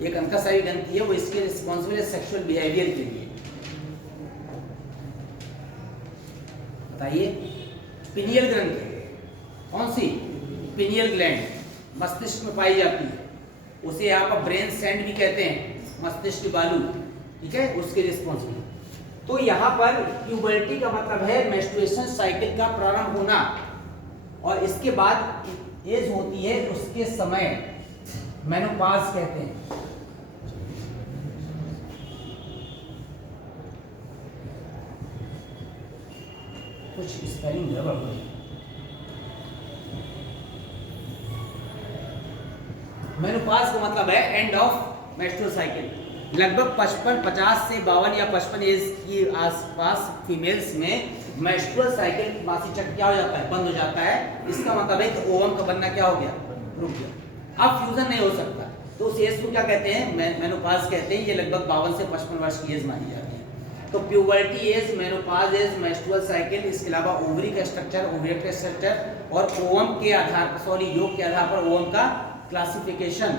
एक अंतःस्रावी ग्रंथि है, वो इसके रिस्पॉन्सिबल है सेक्सुअल बिहेवियर के लिए। बताइए। पिनियल ग्रंथि, कौन सी? पिनियल ग्लैंड मस्तिष्क में पाई जाती है, उसे यहाँ पर ब्रेन सैंड भी कहते हैं, मस्तिष्क बालू, ठीक है, उसके रिस्पॉन्सिबल। तो यहाँ पर प्यूबर्टी का मतलब है मेंस्ट्रुएशन साइकिल का प्रारंभ होना, और इसके बाद एज होती है, उसके समय मेनोपॉज कहते हैं। कुछ स्पेलिंग गड़बड़ हो गई। मेनोपॉज का मतलब है एंड ऑफ मेंस्ट्रुअल साइकिल। लगभग 50 से 52 या 55 एज की आसपास फीमेल्स में मेंस्ट्रुअल साइकिल, मासिक चक्र क्या हो जाता है? बंद हो जाता है। इसका मतलब है कि ओवम का बनना क्या हो गया? रुक गया। अब फ्यूजन नहीं हो सकता, तो उस एज को क्या कहते हैं? मेनोपॉज कहते हैं। ये लगभग 52 से 55 वर्ष की एज मानी जाती है। तो puberty age, menopause age, menstrual cycle, इसके अलावा ओवरी का स्ट्रक्चर, ओव्यूल का स्ट्रक्चर और ओवम के आधार पर, योग के आधार पर ओवम का क्लासिफिकेशन,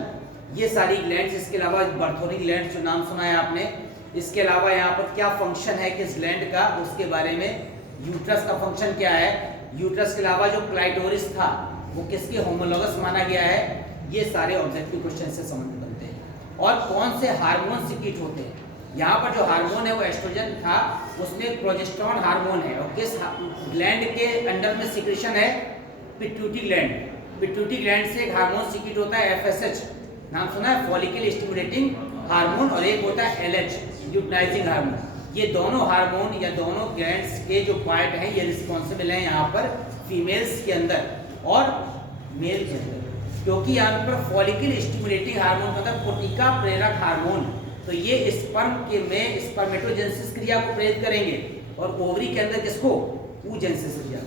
ये सारी ग्लैंड्स। इसके अलावा बर्थोरी ग्लैंड जो नाम सुना है आपने। इसके अलावा यहाँ पर क्या फंक्शन है किस ग्लैंड का, उसके बारे में। यूट्रस का फंक्शन क्या है। यूट्रस के अलावा जो क्लाइटोरिस था वो किसके होमोलॉगस माना गया है। ये सारे ऑब्जेक्टिव क्वेश्चन से संबंधित बनते हैं। और कौन से हार्मोन सिक्रीट होते हैं। यहाँ पर जो हार्मोन है वो एस्ट्रोजन था, उसमें प्रोजेस्टेरॉन हार्मोन है। और किस ग्लैंड के अंडर में सिक्रीशन है? Pituitary gland. पिट्यूटरी ग्लैंड से एक हार्मोन सिक्रीट होता है FSH, नाम सुना है, फॉलिकल स्टिमुलेटिंग हार्मोन, और एक होता है LH, ल्यूटिनाइजिंग हार्मोन। ये दोनों हार्मोन या दोनों ग्लैंड्स के जो पार्ट हैं ये रिस्पॉन्सिबल हैं यहाँ पर फीमेल्स के अंदर और मेल के अंदर, क्योंकि यहाँ पर फॉलिकल स्टिमुलेटिंग हार्मोन मतलब कोटिका प्रेरक हार्मोन, तो ये स्पर्म के में स्पर्मेटोजेनेसिस क्रिया को प्रेरित करेंगे और ओवरी के अंदर किसको? oogenesis क्रिया।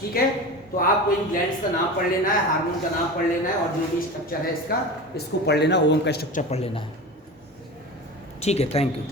ठीक है, तो आपको इन ग्लैंड्स का नाम पढ़ लेना है, हार्मोन का नाम पढ़ लेना है, और जो भी स्ट्रक्चर है इसका इसको पढ़ लेना, ओवम का स्ट्रक्चर पढ़ लेना है। ठीक है, थैंक यू।